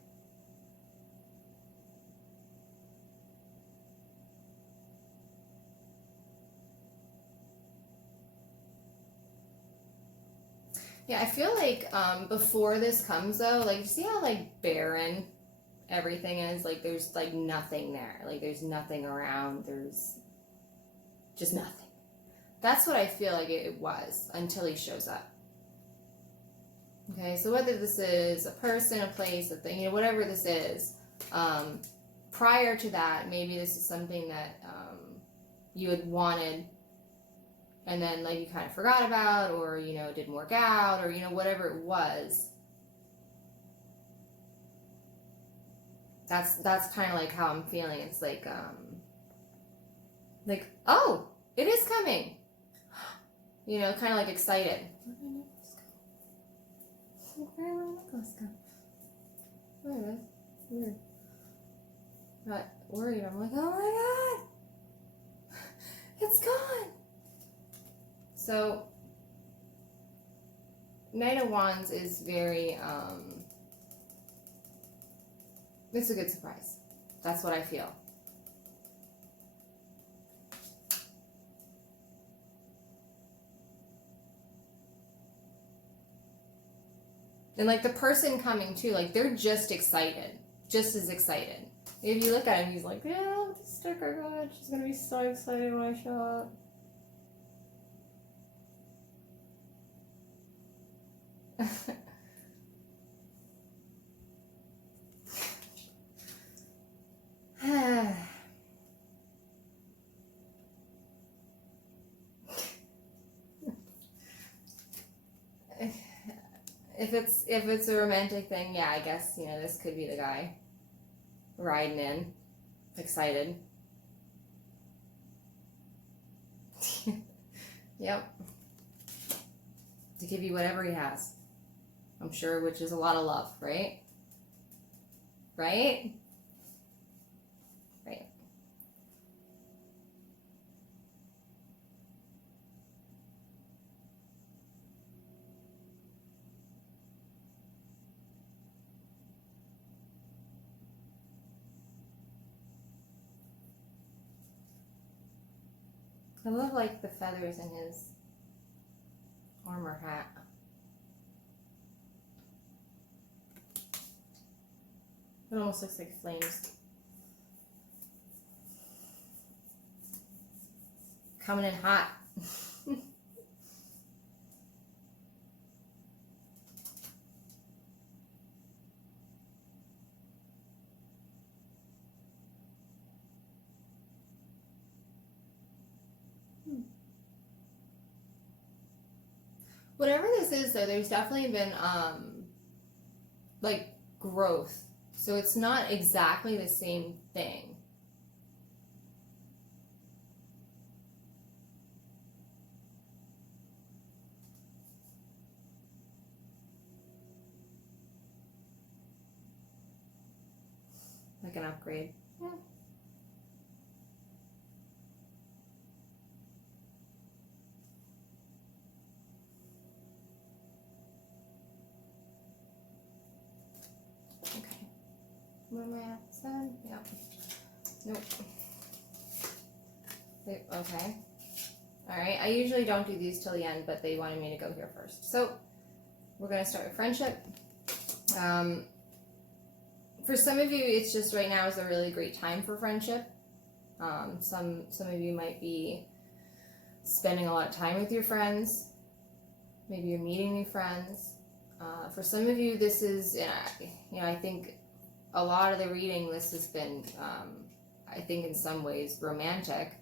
Yeah, I feel like before this comes though, like, see how like barren everything is? Like there's like nothing there. Like there's nothing around. There's just nothing. That's what I feel like it was until he shows up. Okay, so whether this is a person, a place, a thing, you know, whatever this is, prior to that, maybe this is something that you had wanted and then like you kind of forgot about, or, you know, didn't work out, or, you know, whatever it was. That's kind of like how I'm feeling. It's like, oh, it is coming. You know, kind of like excited. Where did my necklace go? Where is it? Weird. Not worried. I'm like, oh my god, it's gone. So, Knight of Wands is very, it's a good surprise. That's what I feel. And like the person coming too, like they're just excited, just as excited. If you look at him, he's like, yeah, the sticker, God, she's gonna be so excited when I show up. if it's a romantic thing, yeah, I guess, you know, this could be the guy riding in, excited. Yep. To give you whatever he has, I'm sure, which is a lot of love, right? Right? Right. I love, like, the feathers in his armor hat. It almost looks like flames. Coming in hot. Whatever this is, though, there's definitely been, like, growth. So it's not exactly the same thing. Like an upgrade. Yeah. Okay. Where am I at? 7? Yep. Nope. Okay. Alright, I usually don't do these till the end, but they wanted me to go here first. So, we're going to start with friendship. For some of you, it's just right now is a really great time for friendship. Some of you might be spending a lot of time with your friends. Maybe you're meeting new friends. For some of you, this is, you know, I think a lot of the reading, this has been, I think in some ways, romantic.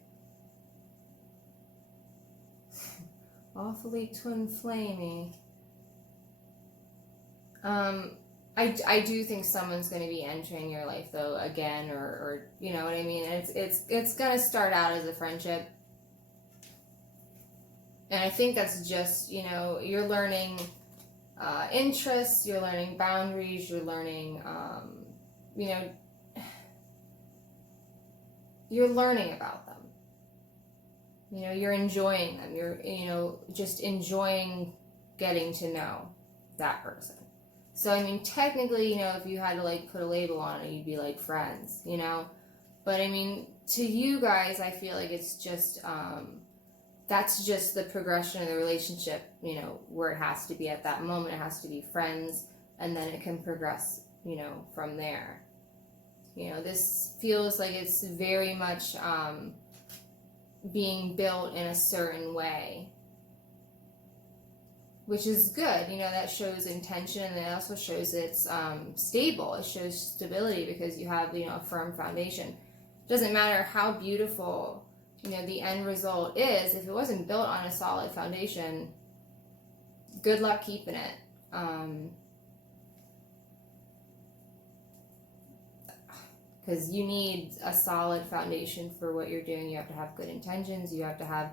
Awfully twin flamey. I do think someone's going to be entering your life, though, again, or you know what I mean. It's going to start out as a friendship, and I think that's just, you know, you're learning interests, you're learning boundaries, you're learning, you know, you're learning about them. You know, you're enjoying them. You're, you know, just enjoying getting to know that person. So, I mean, technically, you know, if you had to, like, put a label on it, you'd be, like, friends, you know? But, I mean, to you guys, I feel like it's just, that's just the progression of the relationship, you know, where it has to be at that moment. It has to be friends, and then it can progress, you know, from there. You know, this feels like it's very much being built in a certain way, which is good. You know, that shows intention, and it also shows it's stable. It shows stability because you have, you know, a firm foundation. It doesn't matter how beautiful, you know, the end result is. If it wasn't built on a solid foundation, good luck keeping it. Because you need a solid foundation for what you're doing. You have to have good intentions. You have to have,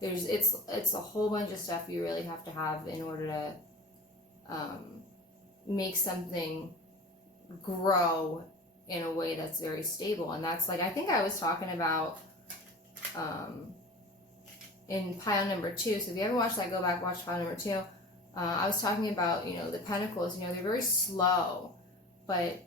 it's a whole bunch of stuff you really have to have in order to make something grow in a way that's very stable. And that's, like, I think I was talking about in pile number 2. So if you haven't watched that, go back, watch pile number 2. I was talking about, you know, the pentacles. You know, they're very slow, but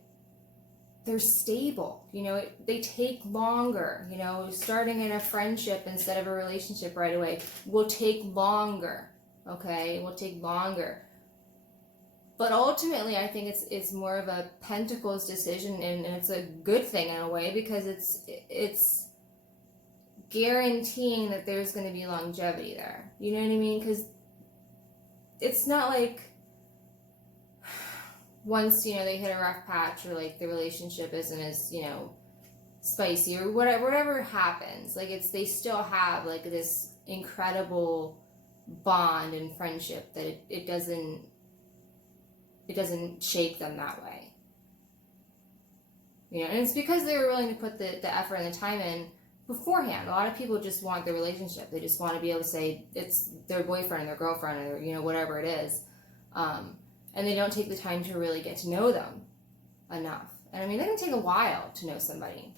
they're stable. You know, they take longer. You know, starting in a friendship instead of a relationship right away will take longer. Okay, it will take longer. But ultimately, I think it's more of a Pentacles decision, and it's a good thing in a way, because it's guaranteeing that there's going to be longevity there. You know what I mean? Because it's not like once, you know, they hit a rough patch, or like the relationship isn't as, you know, spicy, or whatever happens, like they still have like this incredible bond and friendship that it doesn't, doesn't shake them that way. You know, and it's because they were willing to put the effort and the time in beforehand. A lot of people just want the relationship. They just want to be able to say it's their boyfriend or their girlfriend or, you know, whatever it is. And they don't take the time to really get to know them enough. And I mean, it can take a while to know somebody.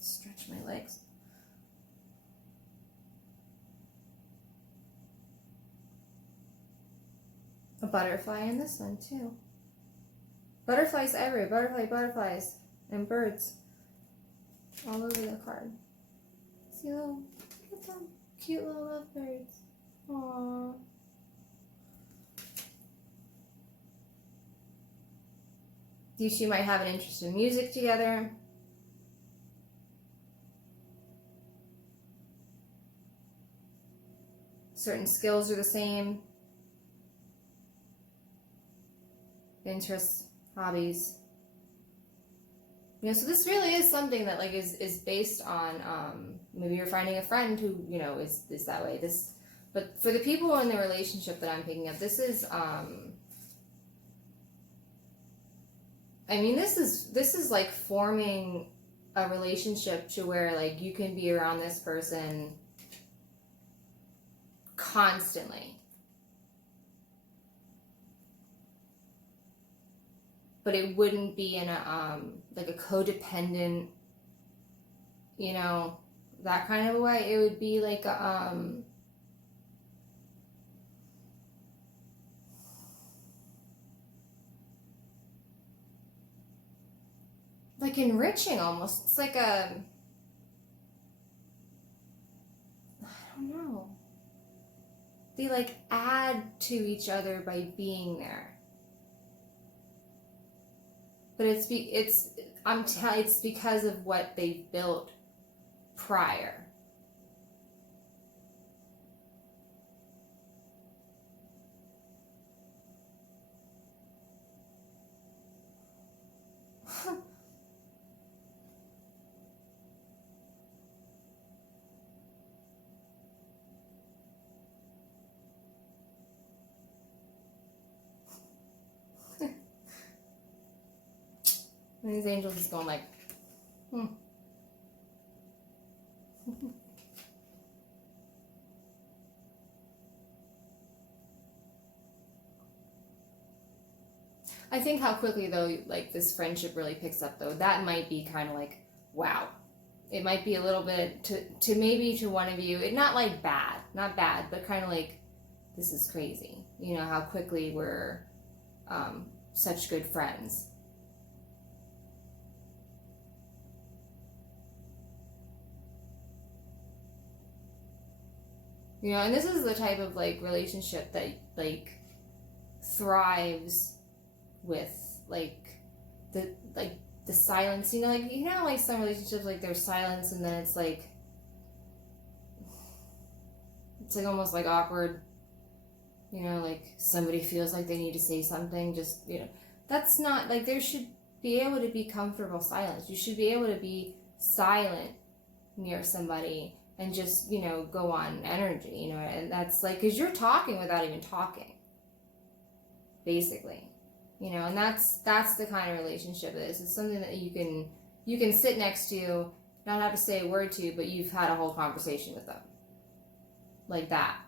Stretch my legs. A butterfly in this one too. Butterflies everywhere. Butterflies, and birds all over the card. See little, look at them cute little lovebirds. Aww. You two might have an interest in music together. Certain skills are the same. Interests, hobbies. You know, so this really is something that like is based on maybe you're finding a friend who, you know, is that way. But for the people in the relationship that I'm picking up, this is I mean, this is like forming a relationship to where like you can be around this person constantly. But it wouldn't be in a like a codependent, you know, that kind of a way. It would be like a like enriching almost. It's like a, I don't know. They like add to each other by being there. But it's because of what they've built prior. And these angels is going like, I think how quickly though, like this friendship really picks up though, that might be kind of like, wow. It might be a little bit to maybe to one of you, not like bad, not bad, but kind of like, this is crazy. You know, how quickly we're such good friends. You know, and this is the type of like relationship that like thrives with like the silence. You know, like you know, like some relationships like there's silence and then it's like almost like awkward. You know, like somebody feels like they need to say something. Just, you know, that's not like, there should be able to be comfortable silence. You should be able to be silent near somebody and just, you know, go on energy, you know, and that's like, because you're talking without even talking, basically, you know, and that's the kind of relationship it is. It's something that you can sit next to, not have to say a word to, but you've had a whole conversation with them, like that.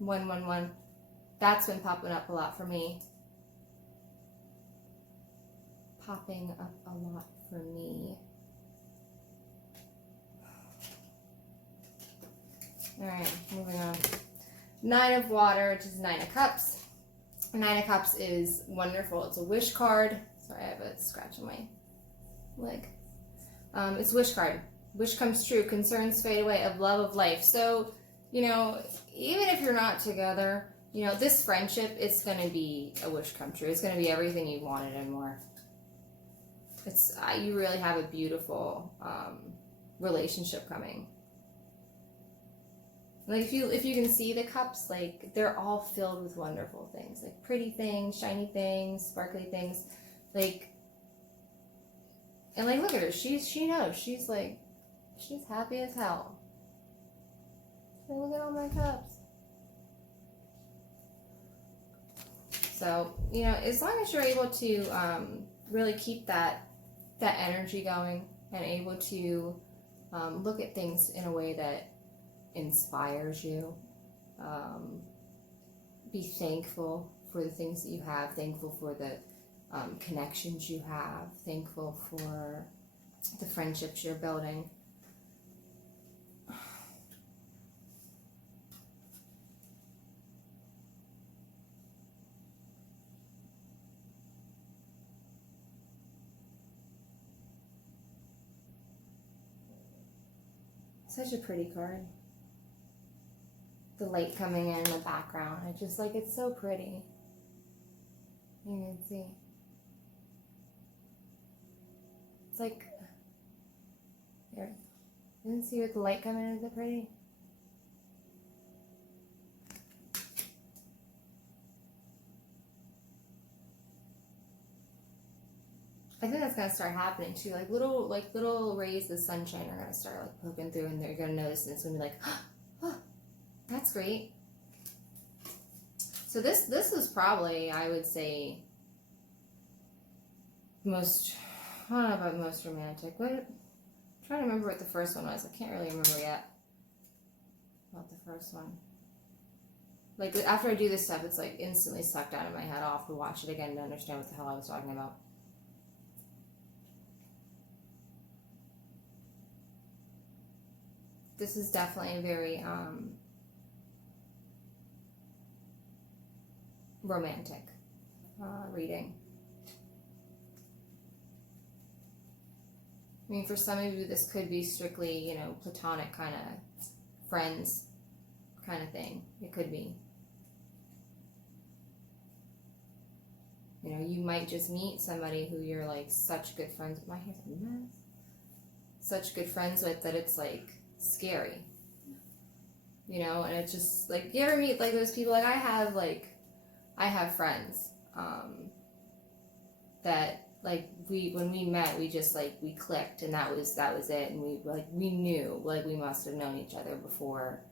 One. That's been popping up a lot for me. Popping up a lot for me. Alright, moving on. Nine of Water, which is Nine of Cups. Nine of Cups is wonderful. It's a wish card. Sorry, I have a scratch on my leg. It's a wish card. Wish comes true. Concerns fade away. Of love, of life. So, you know, even if you're not together, you know, this friendship, it's going to be a wish come true. It's going to be everything you wanted and more. It's you really have a beautiful relationship coming. Like if you can see the cups, like they're all filled with wonderful things, like pretty things, shiny things, sparkly things, like, and like look at her, she knows, she's like, she's happy as hell. So look at all my cups. So, you know, as long as you're able to really keep that energy going and able to look at things in a way that inspires you, be thankful for the things that you have, thankful for the connections you have, thankful for the friendships you're building. Such a pretty card. The light coming in the background. I just like, it's so pretty. You can see. It's like, here. You can see with the light coming in, is it pretty? I think that's gonna start happening too. Like little rays of sunshine are gonna start like poking through, and they're gonna notice, and it's gonna be like, oh, that's great. So this is probably, I would say, most, I don't know about most romantic. What? I'm trying to remember what the first one was. I can't really remember yet. About the first one. Like after I do this stuff, it's like instantly sucked out of my head. I'll have to watch it again to understand what the hell I was talking about. This is definitely a very romantic reading. I mean, for some of you, this could be strictly, you know, platonic kind of friends kind of thing. It could be. You know, you might just meet somebody who you're like such good friends with. My hair's a mess. Such good friends with that it's like scary, you know. And it's just like, you ever meet like those people? Like I have friends that like when we met, we just like, we clicked, and that was it. And we knew, like we must have known each other before.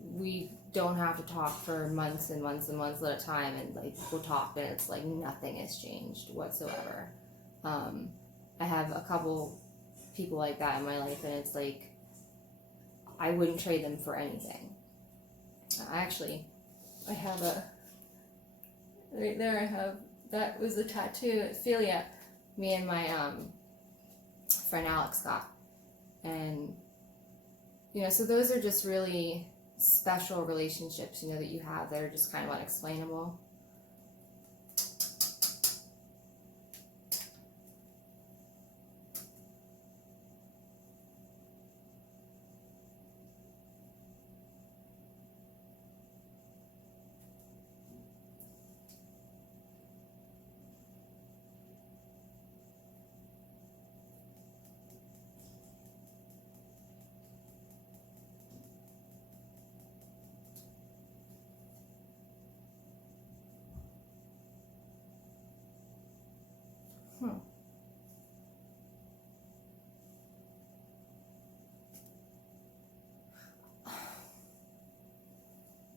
We don't have to talk for months and months and months at a time, and like we'll talk and it's like nothing has changed whatsoever. I have a couple people like that in my life, and it's like I wouldn't trade them for anything. I have a, right there I have, that was a tattoo that Philia, me and my friend Alex got. And you know, so those are just really special relationships, you know, that you have that are just kind of unexplainable.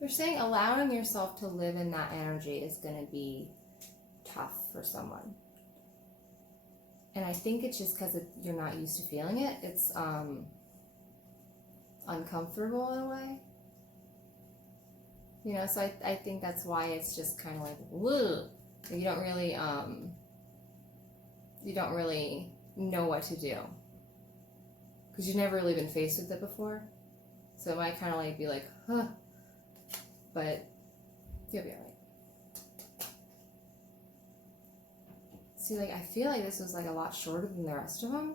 They're saying allowing yourself to live in that energy is going to be tough for someone. And I think it's just because you're not used to feeling it. It's uncomfortable in a way. You know, so I think that's why it's just kind of like, whoa. You don't really know what to do. Because you've never really been faced with it before. So it might kind of like be like, huh. But you'll be alright. See, like, I feel like this was like a lot shorter than the rest of them.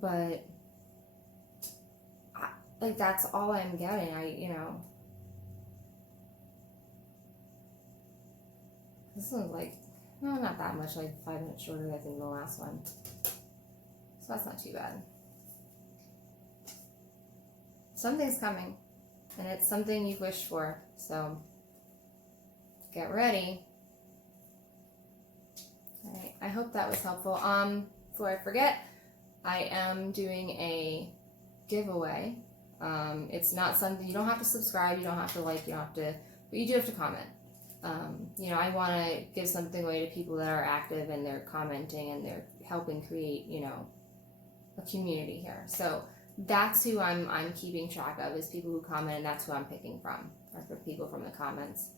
But, like, that's all I'm getting. This one's like, well, not that much, like 5 minutes shorter, I think, than the last one. So that's not too bad. something's coming, and it's something you've wished for, so get ready. All right, I hope that was helpful. Before I forget, I am doing a giveaway. It's not something, you don't have to subscribe, you don't have to like, you don't have to, but you do have to comment. You know, I want to give something away to people that are active and they're commenting and they're helping create, you know, a community here. So that's who I'm keeping track of, is people who comment, and that's who I'm picking from, or for people from the comments.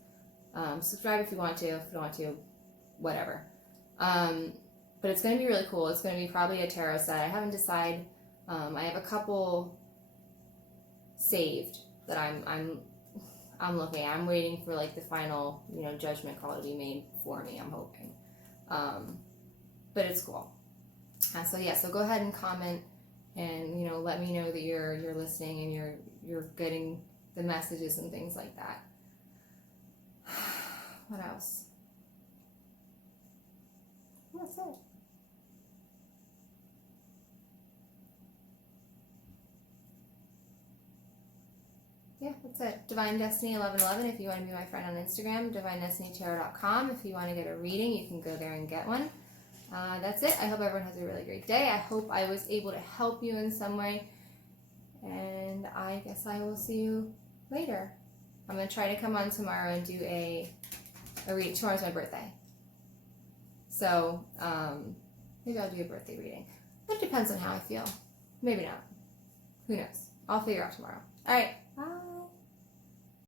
Subscribe if you want to, if you don't want to, whatever. But it's going to be really cool. It's going to be probably a tarot set. I haven't decided. I have a couple saved that I'm looking at. I'm waiting for like the final, you know, judgment call to be made for me, I'm hoping. But it's cool. So yeah, so go ahead and comment, and you know, let me know that you're listening and you're getting the messages and things like that. What else? That's it. Yeah, that's it. Divine Destiny 1111 if you want to be my friend on Instagram. DivineDestinyTarot.com if you want to get a reading, you can go there and get one. That's it. I hope everyone has a really great day. I hope I was able to help you in some way. And I guess I will see you later. I'm going to try to come on tomorrow and do a reading. Tomorrow's my birthday. So, maybe I'll do a birthday reading. It depends on how I feel. Maybe not. Who knows? I'll figure out tomorrow. All right.